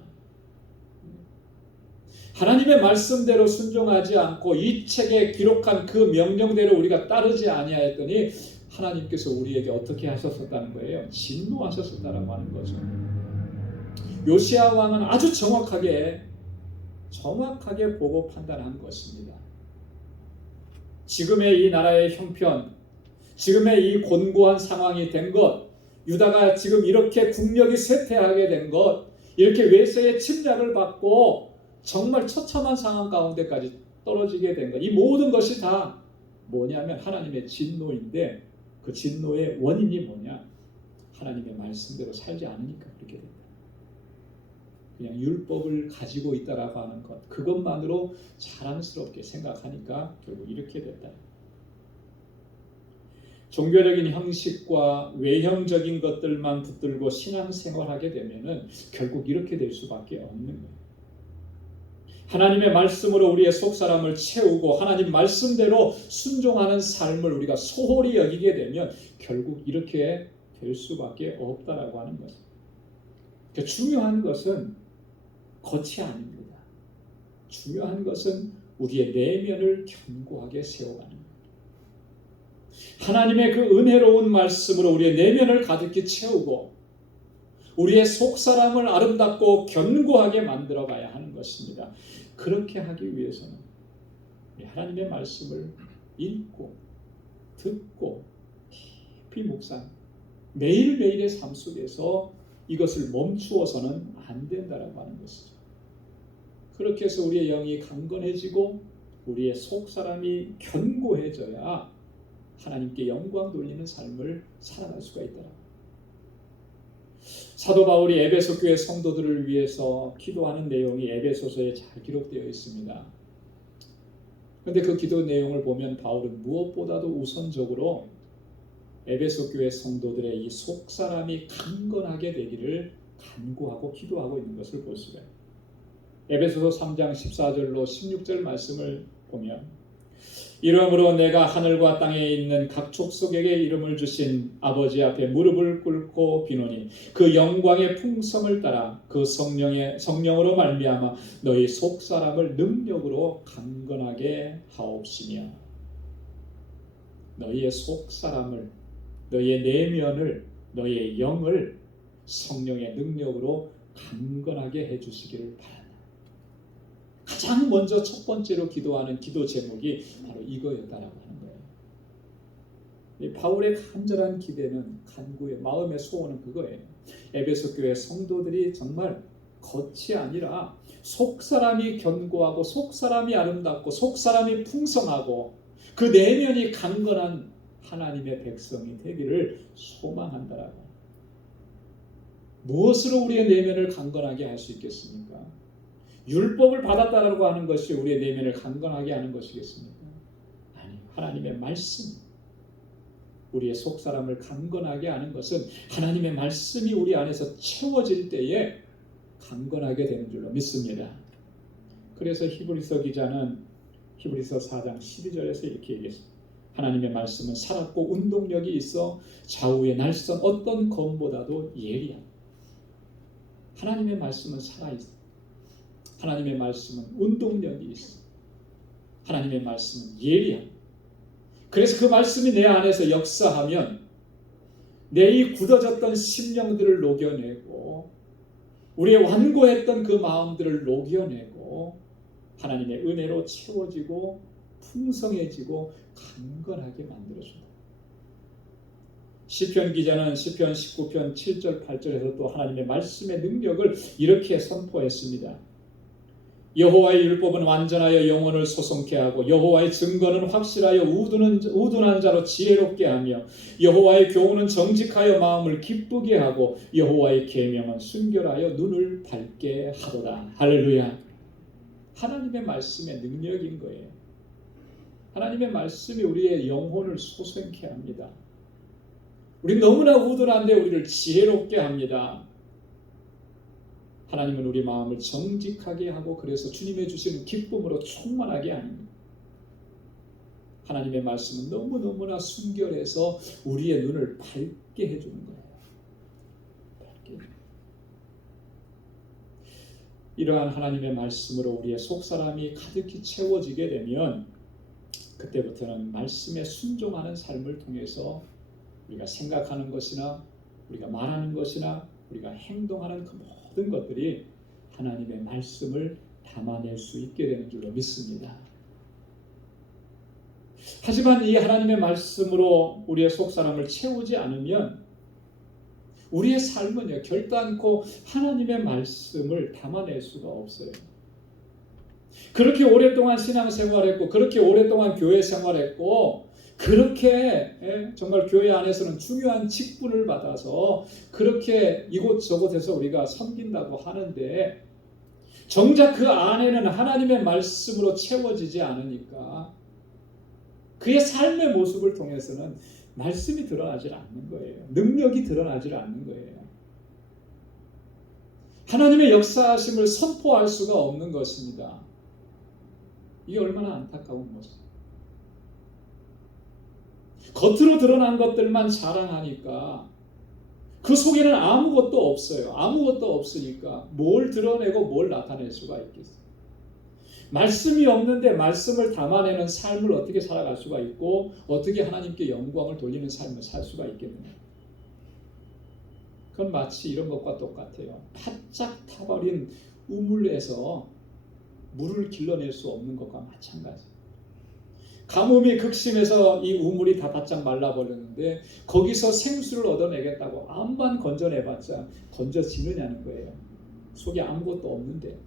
하나님의 말씀대로 순종하지 않고 이 책에 기록한 그 명령대로 우리가 따르지 아니하였더니 하나님께서 우리에게 어떻게 하셨었다는 거예요? 진노하셨었다라고 하는 거죠. 요시야 왕은 아주 정확하게 보고 판단한 것입니다. 지금의 이 나라의 형편, 지금의 이 곤고한 상황이 된 것, 유다가 지금 이렇게 국력이 쇠퇴하게 된 것, 이렇게 외세의 침략을 받고 정말 처참한 상황 가운데까지 떨어지게 된 것, 이 모든 것이 다 뭐냐면 하나님의 진노인데, 그 진노의 원인이 뭐냐? 하나님의 말씀대로 살지 않으니까 그렇게 됩니다. 그냥 율법을 가지고 있다라고 하는 것, 그것만으로 자랑스럽게 생각하니까 결국 이렇게 됐다. 종교적인 형식과 외형적인 것들만 붙들고 신앙생활하게 되면은 결국 이렇게 될 수밖에 없는 거예요. 하나님의 말씀으로 우리의 속사람을 채우고 하나님 말씀대로 순종하는 삶을 우리가 소홀히 여기게 되면 결국 이렇게 될 수밖에 없다라고 하는 것입니다. 그러니까 중요한 것은 겉이 아닙니다. 중요한 것은 우리의 내면을 견고하게 세워가는 것. 하나님의 그 은혜로운 말씀으로 우리의 내면을 가득히 채우고 우리의 속사람을 아름답고 견고하게 만들어가야 하는 것입니다. 그렇게 하기 위해서는 하나님의 말씀을 읽고 듣고 깊이 묵상, 매일매일의 삶 속에서 이것을 멈추어서는 안 된다라고 하는 것이죠. 그렇게 해서 우리의 영이 강건해지고 우리의 속사람이 견고해져야 하나님께 영광 돌리는 삶을 살아갈 수가 있더라고요. 사도 바울이 에베소 교회 성도들을 위해서 기도하는 내용이 에베소서에 잘 기록되어 있습니다. 그런데 그 기도 내용을 보면 바울은 무엇보다도 우선적으로 에베소 교회 성도들의 이 속사람이 강건하게 되기를 간구하고 기도하고 있는 것을 볼 수가 있어요. 에베소서 3장 14절로 16절 말씀을 보면 이러므로 내가 하늘과 땅에 있는 각 족속에게 이름을 주신 아버지 앞에 무릎을 꿇고 비노니 그 영광의 풍성을 따라 그 성령으로 말미암아 너희 속사람을 능력으로 강건하게 하옵시며. 너희의 속사람을, 너희의 내면을, 너희의 영을 성령의 능력으로 강건하게 해주시기를 바랍니다. 가장 먼저 첫 번째로 기도하는 기도 제목이 바로 이거였다라고 하는 거예요. 이 바울의 간절한 기대는, 간구의 마음의 소원은 그거예요. 에베소 교회 성도들이 정말 겉이 아니라 속사람이 견고하고 속사람이 아름답고 속사람이 풍성하고 그 내면이 강건한 하나님의 백성이 되기를 소망한다라고. 무엇으로 우리의 내면을 강건하게 할 수 있겠습니까? 율법을 받았다라고 하는 것이 우리의 내면을 강건하게 하는 것이겠습니까? 아니, 하나님의 말씀, 우리의 속사람을 강건하게 하는 것은 하나님의 말씀이 우리 안에서 채워질 때에 강건하게 되는 줄로 믿습니다. 그래서 히브리서 기자는 히브리서 4장 12절에서 이렇게 얘기했습니다. 하나님의 말씀은 살았고 운동력이 있어 좌우의 날선 어떤 검보다도 예리한. 하나님의 말씀은 살아있어. 하나님의 말씀은 운동력이 있어. 하나님의 말씀은 예리한. 그래서 그 말씀이 내 안에서 역사하면 내 이 굳어졌던 심령들을 녹여내고 우리의 완고했던 그 마음들을 녹여내고 하나님의 은혜로 채워지고 풍성해지고 강건하게 만들어준다. 시편 기자는 시편 19편 7절 8절에서 또 하나님의 말씀의 능력을 이렇게 선포했습니다. 여호와의 율법은 완전하여 영혼을 소송케 하고 여호와의 증거는 확실하여 우둔한 자로 지혜롭게 하며 여호와의 교훈은 정직하여 마음을 기쁘게 하고 여호와의 계명은 순결하여 눈을 밝게 하도다. 할렐루야. 하나님의 말씀의 능력인 거예요. 하나님의 말씀이 우리의 영혼을 소생케 합니다. 우리 너무나 우둔한데 우리를 지혜롭게 합니다. 하나님은 우리 마음을 정직하게 하고 그래서 주님의 주시는 기쁨으로 충만하게 합니다. 하나님의 말씀은 너무너무나 순결해서 우리의 눈을 밝게 해주는 거예요. 밝게. 이러한 하나님의 말씀으로 우리의 속사람이 가득히 채워지게 되면 그때부터는 말씀에 순종하는 삶을 통해서 우리가 생각하는 것이나 우리가 말하는 것이나 우리가 행동하는 그 모든 것들이 하나님의 말씀을 담아낼 수 있게 되는 줄로 믿습니다. 하지만 이 하나님의 말씀으로 우리의 속사람을 채우지 않으면 우리의 삶은요, 결단코 하나님의 말씀을 담아낼 수가 없어요. 그렇게 오랫동안 신앙생활했고 그렇게 오랫동안 교회 생활했고 그렇게 정말 교회 안에서는 중요한 직분을 받아서 그렇게 이곳저곳에서 우리가 섬긴다고 하는데 정작 그 안에는 하나님의 말씀으로 채워지지 않으니까 그의 삶의 모습을 통해서는 말씀이 드러나질 않는 거예요. 능력이 드러나질 않는 거예요. 하나님의 역사하심을 선포할 수가 없는 것입니다. 이게 얼마나 안타까운 것입니다. 겉으로 드러난 것들만 자랑하니까 그 속에는 아무것도 없어요. 아무것도 없으니까 뭘 드러내고 뭘 나타낼 수가 있겠어요. 말씀이 없는데 말씀을 담아내는 삶을 어떻게 살아갈 수가 있고 어떻게 하나님께 영광을 돌리는 삶을 살 수가 있겠느냐. 그건 마치 이런 것과 똑같아요. 바짝 타버린 우물에서 물을 길러낼 수 없는 것과 마찬가지. 가뭄이 극심해서 이 우물이 다 바짝 말라버렸는데 거기서 생수를 얻어내겠다고 암만 건져내봤자 건져지느냐는 거예요. 속에 아무것도 없는데.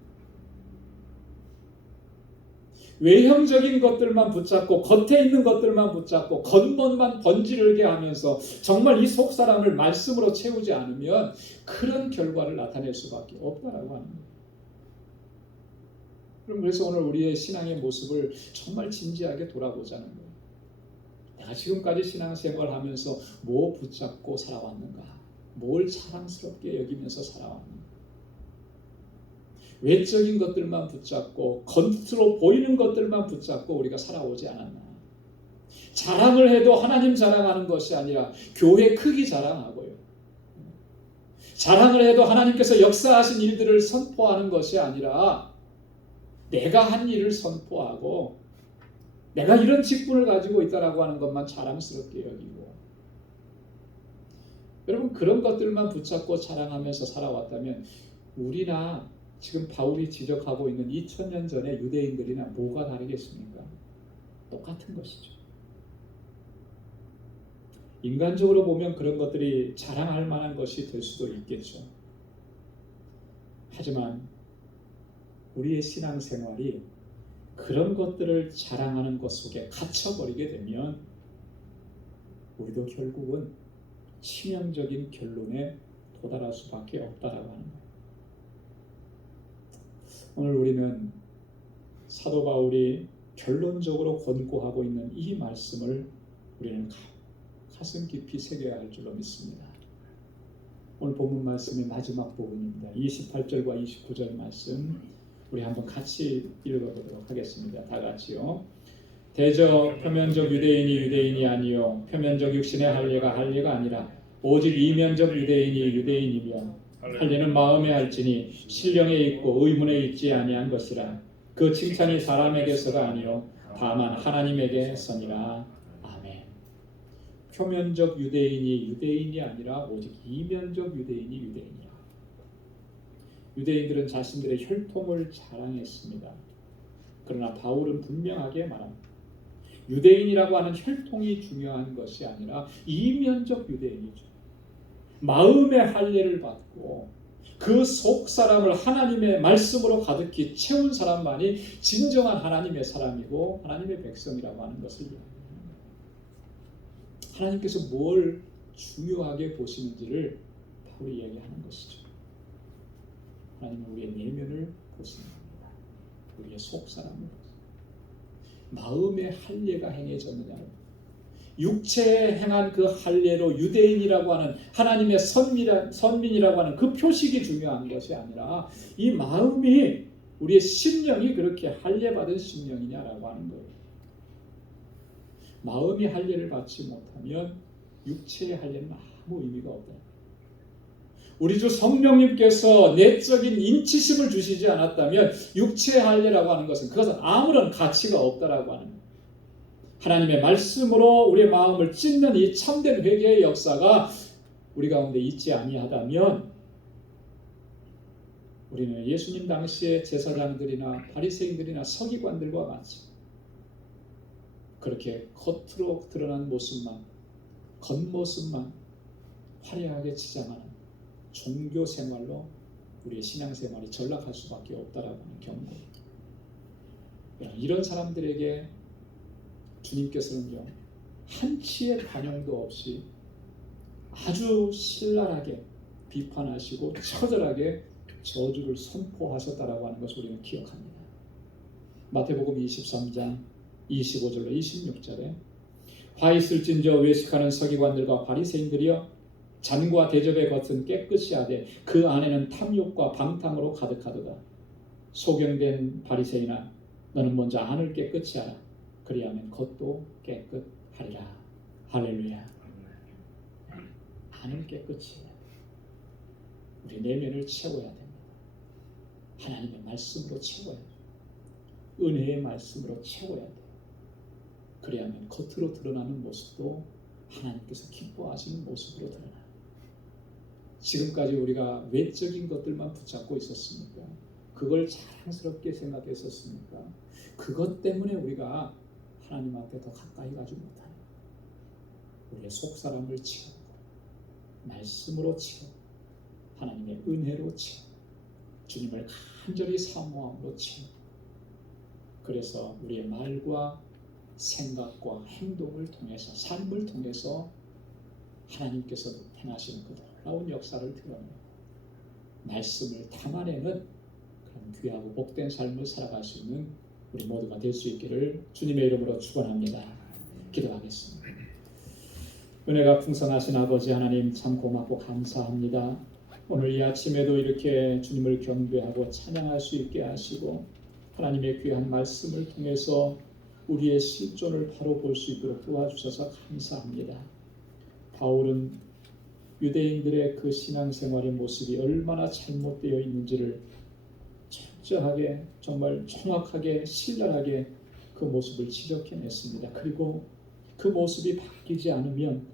외형적인 것들만 붙잡고 겉에 있는 것들만 붙잡고 겉멋만 번지르게 하면서 정말 이 속사람을 말씀으로 채우지 않으면 그런 결과를 나타낼 수밖에 없다라고 하는 거예요. 그래서 오늘 우리의 신앙의 모습을 정말 진지하게 돌아보자는 거예요. 내가 지금까지 신앙생활을 하면서 뭐 붙잡고 살아왔는가? 뭘 자랑스럽게 여기면서 살아왔는가? 외적인 것들만 붙잡고 겉으로 보이는 것들만 붙잡고 우리가 살아오지 않았나? 자랑을 해도 하나님 자랑하는 것이 아니라 교회 크기 자랑하고요. 자랑을 해도 하나님께서 역사하신 일들을 선포하는 것이 아니라 내가 한 일을 선포하고 내가 이런 직분을 가지고 있다라고 하는 것만 자랑스럽게 여기고 여러분 그런 것들만 붙잡고 자랑하면서 살아왔다면 우리나 지금 바울이 지적하고 있는 2000년 전의 유대인들이나 뭐가 다르겠습니까? 똑같은 것이죠. 인간적으로 보면 그런 것들이 자랑할 만한 것이 될 수도 있겠죠. 하지만 우리의 신앙생활이 그런 것들을 자랑하는 것 속에 갇혀버리게 되면 우리도 결국은 치명적인 결론에 도달할 수밖에 없다라고 하는 거예요. 오늘 우리는 사도 바울이 결론적으로 권고하고 있는 이 말씀을 우리는 가슴 깊이 새겨야 할 줄로 믿습니다. 오늘 본문 말씀의 마지막 부분입니다. 28절과 29절 말씀 우리 한번 같이 읽어보도록 하겠습니다. 다 같이요. 대저 표면적 유대인이 아니요 표면적 육신의 할례가 할례가 아니라 오직 이면적 유대인이 유대인이며 할례는 마음에 할지니 신령에 있고 의문에 있지 아니한 것이라. 그 칭찬이 사람에게서가 아니요 다만 하나님에게서니라. 아멘. 표면적 유대인이 아니라 오직 이면적 유대인이라. 유대인들은 자신들의 혈통을 자랑했습니다. 그러나 바울은 분명하게 말합니다. 유대인이라고 하는 혈통이 중요한 것이 아니라 이면적 유대인이죠. 마음의 할례를 받고 그 속 사람을 하나님의 말씀으로 가득히 채운 사람만이 진정한 하나님의 사람이고 하나님의 백성이라고 하는 것을 이야기합니다. 하나님께서 뭘 중요하게 보시는지를 바울이 이야기하는 것이죠. 하나님은 우리의 내면을 보시는 겁니다. 우리의 속 사람을 보시는 마음의 할례가 행해졌느냐, 육체에 행한 그 할례로 유대인이라고 하는 하나님의 선민이라고 하는 그 표식이 중요한 것이 아니라 이 마음이 우리의 심령이 그렇게 할례 받은 심령이냐라고 하는 거예요. 마음이 할례를 받지 못하면 육체의 할례는 아무 의미가 없다. 우리 주 성령님께서 내적인 인치심을 주시지 않았다면 육체의 할례라고 하는 그것은 아무런 가치가 없다라고 하는 거예요. 하나님의 말씀으로 우리의 마음을 찢는 이 참된 회개의 역사가 우리 가운데 있지 아니하다면 우리는 예수님 당시의 제사장들이나 바리새인들이나 서기관들과 같이 그렇게 겉으로 드러난 모습만, 겉모습만 화려하게 치장하는 종교 생활로 우리의 신앙생활이 전락할 수밖에 없다라고 하는 경고입니다. 이런 사람들에게 주님께서는요, 한치의 반영도 없이 아주 신랄하게 비판하시고 처절하게 저주를 선포하셨다라고 하는 것을 우리는 기억합니다. 마태복음 23장 25절로 26절에 화 있을진저 외식하는 서기관들과 바리새인들이여 잔과 대접의 겉은 깨끗이 하되 그 안에는 탐욕과 방탕으로 가득하도다. 소경된 바리새인아 너는 먼저 안을 깨끗이 하라. 그리하면 겉도 깨끗하리라. 할렐루야. 안을 깨끗이 해야 돼. 우리 내면을 채워야 됩니다. 하나님의 말씀으로 채워야 돼. 은혜의 말씀으로 채워야 돼. 그리하면 겉으로 드러나는 모습도 하나님께서 기뻐하시는 모습으로 드러나요. 지금까지 우리가 외적인 것들만 붙잡고 있었습니까? 그걸 자랑스럽게 생각했었습니까? 그것 때문에 우리가 하나님한테 더 가까이 가지 못하는 우리의 속사람을 채우고 말씀으로 채우고 하나님의 은혜로 채우고 주님을 간절히 사모함으로 채우고 그래서 우리의 말과 생각과 행동을 통해서 삶을 통해서 하나님께서 행하시는 그 놀라운 역사를 드러내고 말씀을 담아내는 그런 귀하고 복된 삶을 살아갈 수 있는 우리 모두가 될 수 있기를 주님의 이름으로 축원합니다. 기도하겠습니다. 은혜가 풍성하신 아버지 하나님 참 고맙고 감사합니다. 오늘 이 아침에도 이렇게 주님을 경배하고 찬양할 수 있게 하시고 하나님의 귀한 말씀을 통해서 우리의 실존을 바로 볼 수 있도록 도와주셔서 감사합니다. 바울은 유대인들의 그 신앙생활의 모습이 얼마나 잘못되어 있는지를 철저하게 정말 정확하게 신랄하게 그 모습을 지적해냈습니다. 그리고 그 모습이 바뀌지 않으면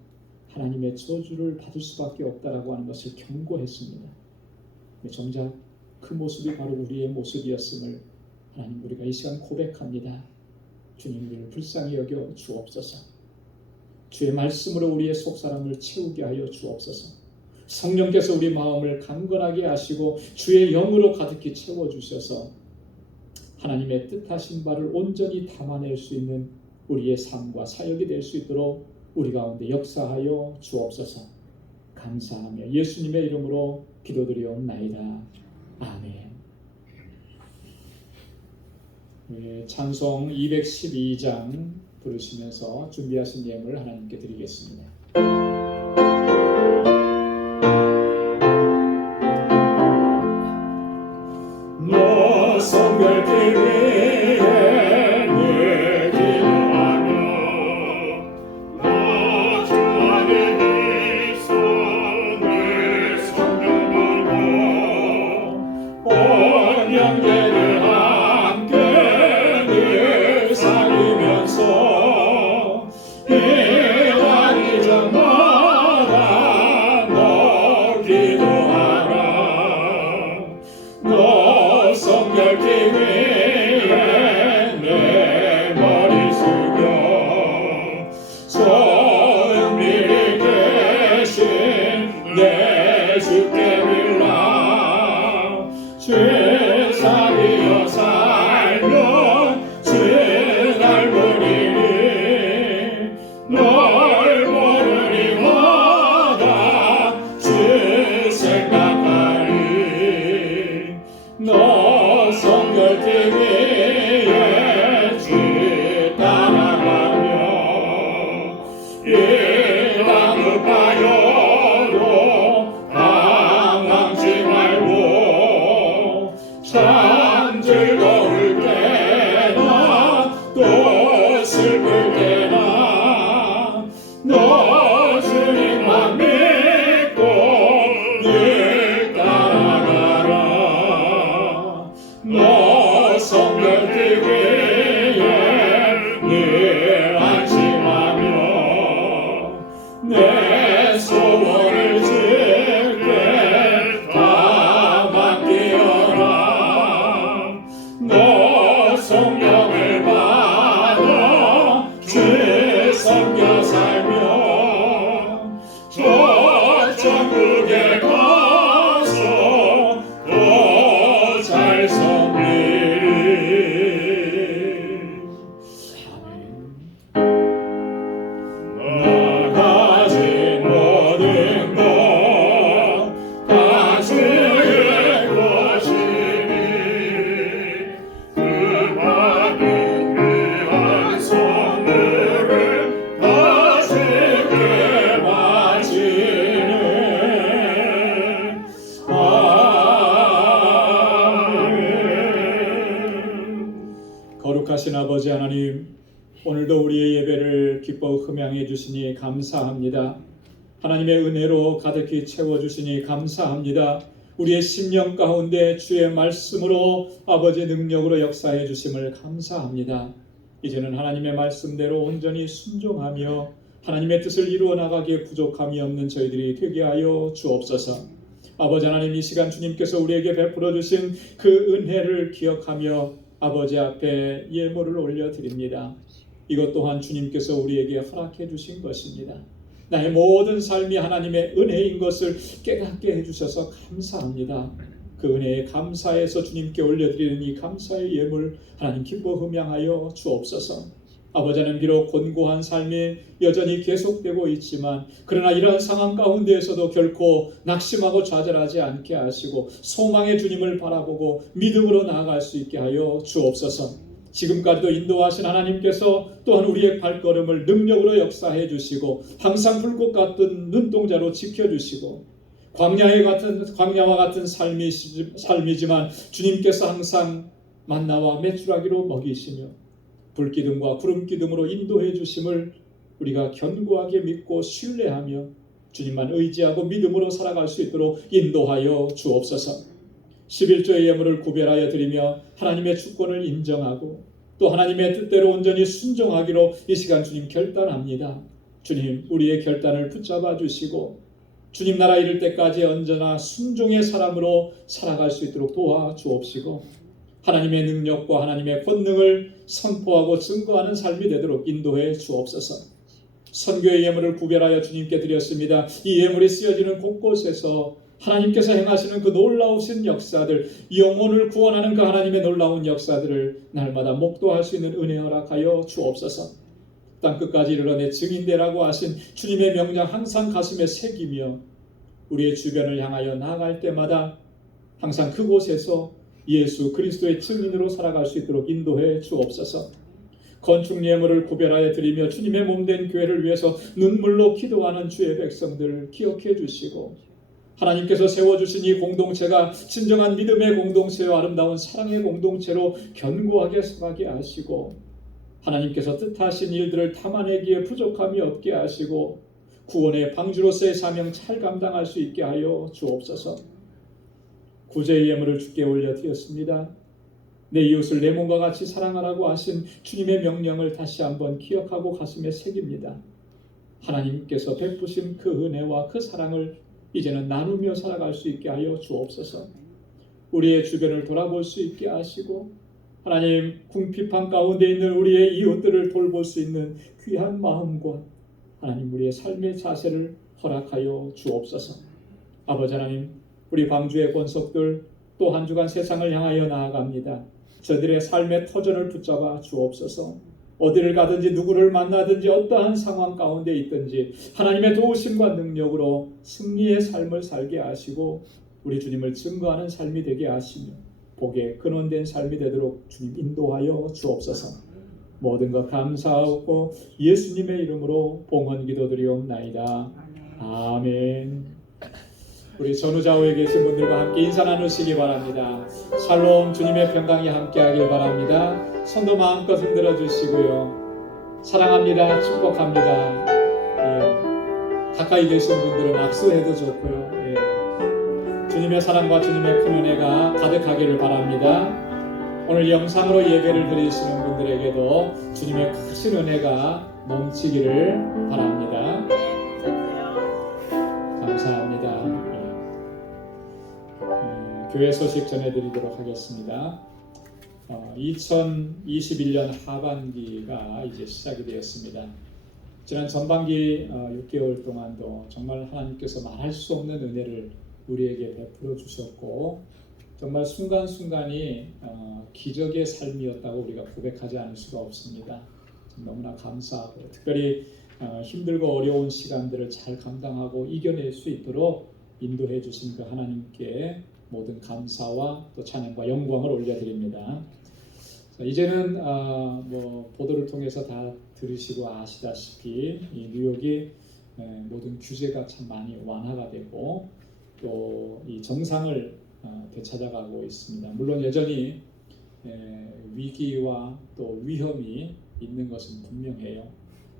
하나님의 저주를 받을 수밖에 없다라고 하는 것을 경고했습니다. 정작 그 모습이 바로 우리의 모습이었음을 하나님 우리가 이 시간 고백합니다. 주님 우리를 불쌍히 여겨 주옵소서. 주의 말씀으로 우리의 속사람을 채우게 하여 주옵소서. 성령께서 우리 마음을 강건하게 하시고 주의 영으로 가득히 채워주셔서 하나님의 뜻하신 바를 온전히 담아낼 수 있는 우리의 삶과 사역이 될 수 있도록 우리 가운데 역사하여 주옵소서. 감사하며 예수님의 이름으로 기도드리옵나이다. 아멘. 네, 찬송 212장 부르시면서 준비하신 예물 하나님께 드리겠습니다. 너 성결케 위해 늘 기도하며 너 주 안에 있어 늘 성령하고 온 영계를 함께 늘 살리면서 이 날이 저마다 너 기도하라. 너 성결케 위해 내 머리 숙여 성밀히 계신 내 주께 빌라. 죄사리여 살면 죄 닮으리니 널 모르리마다 죄 생각하리. 너 성결케 위해 주 따라가며 이 땅 높아여도 당황지 말고 참 즐거울 때나 또 슬플 때나 너 주님만 믿고 늘 따라가라. 너 성결케 위해 늘 안심하며 내 소원을 주께 다 맡기어라. 너 성령을 받아 주 섬겨 살며 저 천국에 가서 더 잘 섬기리. 나 가진 모든 것 다 주의 것이니 그 받은 귀한 선물을 다 주께 바치네. 거룩하신 아버지 하나님, 오늘도 우리의 예배를 기뻐 흠양해 주시니 감사합니다. 하나님의 은혜로 가득히 채워주시니 감사합니다. 우리의 심령 가운데 주의 말씀으로 아버지의 능력으로 역사해 주심을 감사합니다. 이제는 하나님의 말씀대로 온전히 순종하며 하나님의 뜻을 이루어 나가기에 부족함이 없는 저희들이 되게 하여 주옵소서. 아버지 하나님, 이 시간 주님께서 우리에게 베풀어 주신 그 은혜를 기억하며 아버지 앞에 예물을 올려드립니다. 이것 또한 주님께서 우리에게 허락해 주신 것입니다. 나의 모든 삶이 하나님의 은혜인 것을 깨닫게 해주셔서 감사합니다. 그 은혜에 감사해서 주님께 올려드리는 이 감사의 예물 하나님 기뻐 흠양하여 주옵소서. 아버지는 비록 곤고한 삶이 여전히 계속되고 있지만 그러나 이러한 상황 가운데에서도 결코 낙심하고 좌절하지 않게 하시고 소망의 주님을 바라보고 믿음으로 나아갈 수 있게 하여 주옵소서. 지금까지도 인도하신 하나님께서 또한 우리의 발걸음을 능력으로 역사해 주시고 항상 불꽃 같은 눈동자로 지켜주시고 광야와 같은 삶이지만 주님께서 항상 만나와 메추라기로 먹이시며 불기둥과 구름기둥으로 인도해 주심을 우리가 견고하게 믿고 신뢰하며 주님만 의지하고 믿음으로 살아갈 수 있도록 인도하여 주옵소서. 11조의 예물을 구별하여 드리며 하나님의 주권을 인정하고 또 하나님의 뜻대로 온전히 순종하기로 이 시간 주님 결단합니다. 주님, 우리의 결단을 붙잡아 주시고 주님 나라 이룰 때까지 언제나 순종의 사람으로 살아갈 수 있도록 도와 주옵시고 하나님의 능력과 하나님의 권능을 선포하고 증거하는 삶이 되도록 인도해 주옵소서. 선교의 예물을 구별하여 주님께 드렸습니다. 이 예물이 쓰여지는 곳곳에서 하나님께서 행하시는 그 놀라우신 역사들, 영혼을 구원하는 그 하나님의 놀라운 역사들을 날마다 목도할 수 있는 은혜 허락하여 주옵소서. 땅끝까지 이르러 내 증인되라고 하신 주님의 명령 항상 가슴에 새기며 우리의 주변을 향하여 나아갈 때마다 항상 그곳에서 예수 그리스도의 증인으로 살아갈 수 있도록 인도해 주옵소서. 건축 예물을 구별하여 드리며 주님의 몸된 교회를 위해서 눈물로 기도하는 주의 백성들을 기억해 주시고, 하나님께서 세워주신 이 공동체가 진정한 믿음의 공동체와 아름다운 사랑의 공동체로 견고하게 서가게 하시고, 하나님께서 뜻하신 일들을 담아내기에 부족함이 없게 하시고, 구원의 방주로서의 사명 잘 감당할 수 있게 하여 주옵소서. 구제의 예물을 주께 올려드렸습니다. 내 이웃을 내 몸과 같이 사랑하라고 하신 주님의 명령을 다시 한번 기억하고 가슴에 새깁니다. 하나님께서 베푸신 그 은혜와 그 사랑을 이제는 나누며 살아갈 수 있게 하여 주옵소서. 우리의 주변을 돌아볼 수 있게 하시고, 하나님 궁핍한 가운데 있는 우리의 이웃들을 돌볼 수 있는 귀한 마음과 하나님 우리의 삶의 자세를 허락하여 주옵소서. 아버지 하나님, 우리 방주의 권속들 또 한 주간 세상을 향하여 나아갑니다. 저들의 삶의 터전을 붙잡아 주옵소서. 어디를 가든지 누구를 만나든지 어떠한 상황 가운데 있든지 하나님의 도우심과 능력으로 승리의 삶을 살게 하시고 우리 주님을 증거하는 삶이 되게 하시며 복의 근원된 삶이 되도록 주님 인도하여 주옵소서. 모든 것 감사하고 예수님의 이름으로 봉헌 기도드리옵나이다. 아멘. 우리 전후좌우에 계신 분들과 함께 인사 나누시기 바랍니다. 샬롬, 주님의 평강이 함께하길 바랍니다. 손도 마음껏 흔들어 주시고요. 사랑합니다. 축복합니다. 예. 가까이 계신 분들은 악수해도 좋고요. 예. 주님의 사랑과 주님의 큰 은혜가 가득하기를 바랍니다. 오늘 영상으로 예배를 드리시는 분들에게도 주님의 크신 은혜가 넘치기를 바랍니다. 감사합니다. 교회 소식 전해드리도록 하겠습니다. 2021년 하반기가 이제 시작이 되었습니다. 지난 전반기 6개월 동안도 정말 하나님께서 말할 수 없는 은혜를 우리에게 베풀어 주셨고 정말 순간순간이 기적의 삶이었다고 우리가 고백하지 않을 수가 없습니다. 너무나 감사하고 특별히 힘들고 어려운 시간들을 잘 감당하고 이겨낼 수 있도록 인도해 주신 그 하나님께 모든 감사와 또 찬양과 영광을 올려드립니다. 자, 이제는 보도를 통해서 다 들으시고 아시다시피 이 뉴욕이 모든 규제가 참 많이 완화가 되고 또 이 정상을 되찾아가고 있습니다. 물론 여전히 위기와 또 위험이 있는 것은 분명해요.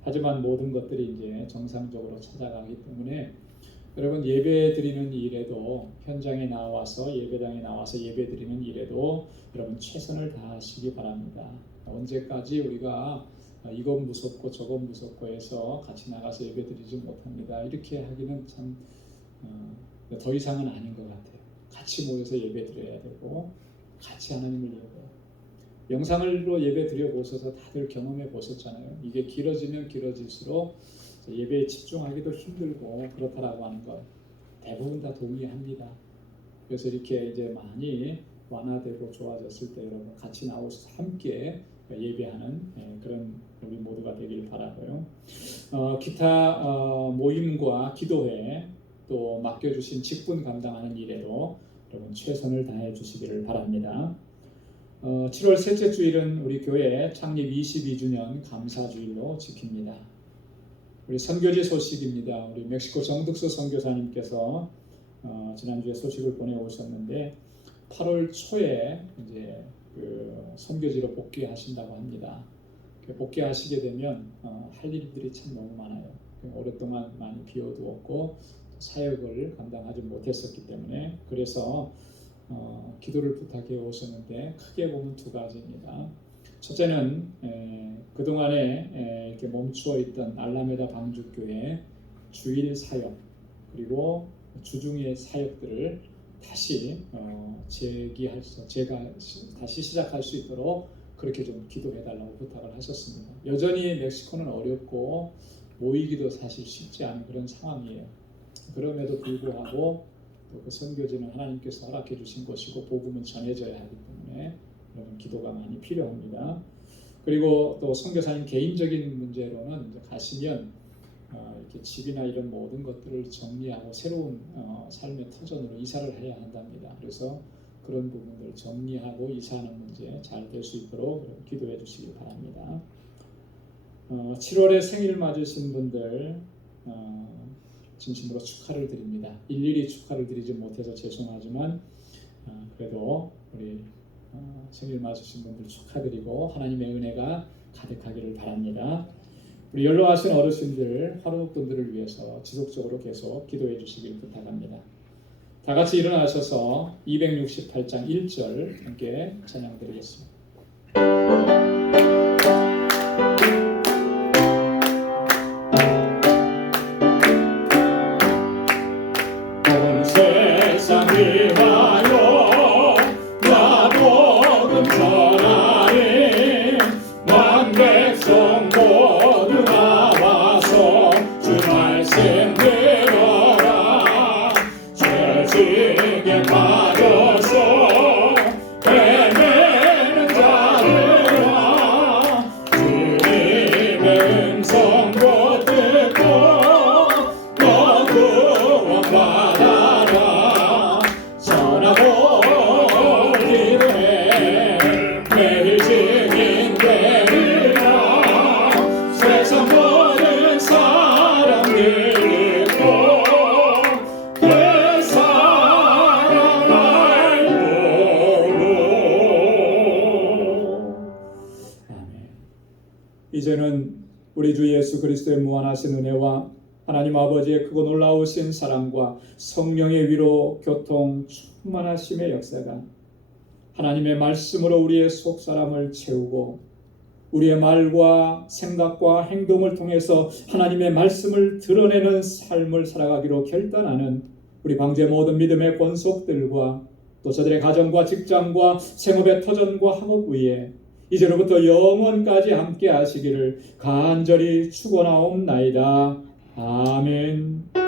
하지만 모든 것들이 이제 정상적으로 찾아가기 때문에 여러분 예배 드리는 일에도 현장에 나와서 예배당에 나와서 예배 드리는 일에도 여러분 최선을 다하시기 바랍니다. 언제까지 우리가 이건 무섭고 저건 무섭고 해서 같이 나가서 예배 드리지 못합니다. 이렇게 하기는 참 더 이상은 아닌 것 같아요. 같이 모여서 예배 드려야 되고 같이 하나님을 예배해요. 영상으로 예배 드려 보셔서 다들 경험해 보셨잖아요. 이게 길어지면 길어질수록 예배에 집중하기도 힘들고 그렇다라고 하는 것 대부분 다 동의합니다. 그래서 이렇게 이제 많이 완화되고 좋아졌을 때 여러분 같이 나오셔서 함께 예배하는 그런 우리 모두가 되길 바라고요. 기타 모임과 기도회 또 맡겨주신 직분 감당하는 일에도 여러분 최선을 다해 주시기를 바랍니다. 7월 셋째 주일은 우리 교회 창립 22주년 감사주일로 지킵니다. 우리 선교지 소식입니다. 우리 멕시코 정득수 선교사님께서 지난주에 소식을 보내오셨는데 8월 초에 이제 그 선교지로 복귀하신다고 합니다. 복귀하시게 되면 할 일들이 참 너무 많아요. 오랫동안 많이 비워두었고 사역을 감당하지 못했었기 때문에 그래서 기도를 부탁해 오셨는데 크게 보면 두 가지입니다. 첫째는 그동안에 이렇게 멈추어 있던 알라메다 방주교회 주일 사역 그리고 주중의 사역들을 다시 다시 시작할 수 있도록 그렇게 좀 기도해 달라고 부탁을 하셨습니다. 여전히 멕시코는 어렵고 모이기도 사실 쉽지 않은 그런 상황이에요. 그럼에도 불구하고 또 그 선교지는 하나님께서 허락해 주신 것이고 복음은 전해져야 하기 때문에 여러분 기도가 많이 필요합니다. 그리고 또 선교사님 개인적인 문제로는 이제 가시면 이렇게 집이나 이런 모든 것들을 정리하고 새로운 삶의 터전으로 이사를 해야 한답니다. 그래서 그런 부분들 정리하고 이사하는 문제 잘 될 수 있도록 기도해 주시기 바랍니다. 7월에 생일 맞으신 분들 진심으로 축하를 드립니다. 일일이 축하를 드리지 못해서 죄송하지만 그래도 우리 생일 맞으신 분들 축하드리고 하나님의 은혜가 가득하기를 바랍니다. 우리 연로하신 어르신들, 화로분들을 위해서 지속적으로 계속 기도해 주시길 부탁합니다. 다 같이 일어나셔서 268장 1절 함께 찬양 드리겠습니다. 온 세상 위하여 나 복음 전하리 만백성 모두 나와서 주 말씀 들어라 죄짐에 빠져서 헤매는 자들아 주님의 음성 곧 듣고 너 구원 받아라 전하고 기도해 매일 증인 되리라 세상 모든 사람들 듣고 그 사랑 알고 아멘. 이제는 우리 주 예수 그리스도의 무한하신 은혜와 하나님 아버지의 크고 놀라우신 사랑과 성령의 위로 교통 충만하심의 역사가 하나님의 말씀으로 우리의 속사람을 채우고 우리의 말과 생각과 행동을 통해서 하나님의 말씀을 드러내는 삶을 살아가기로 결단하는 우리 방제 모든 믿음의 권속들과 또 저들의 가정과 직장과 생업의 터전과 학업 위에 이제로부터 영원까지 함께 하시기를 간절히 축원하옵나이다. 아멘.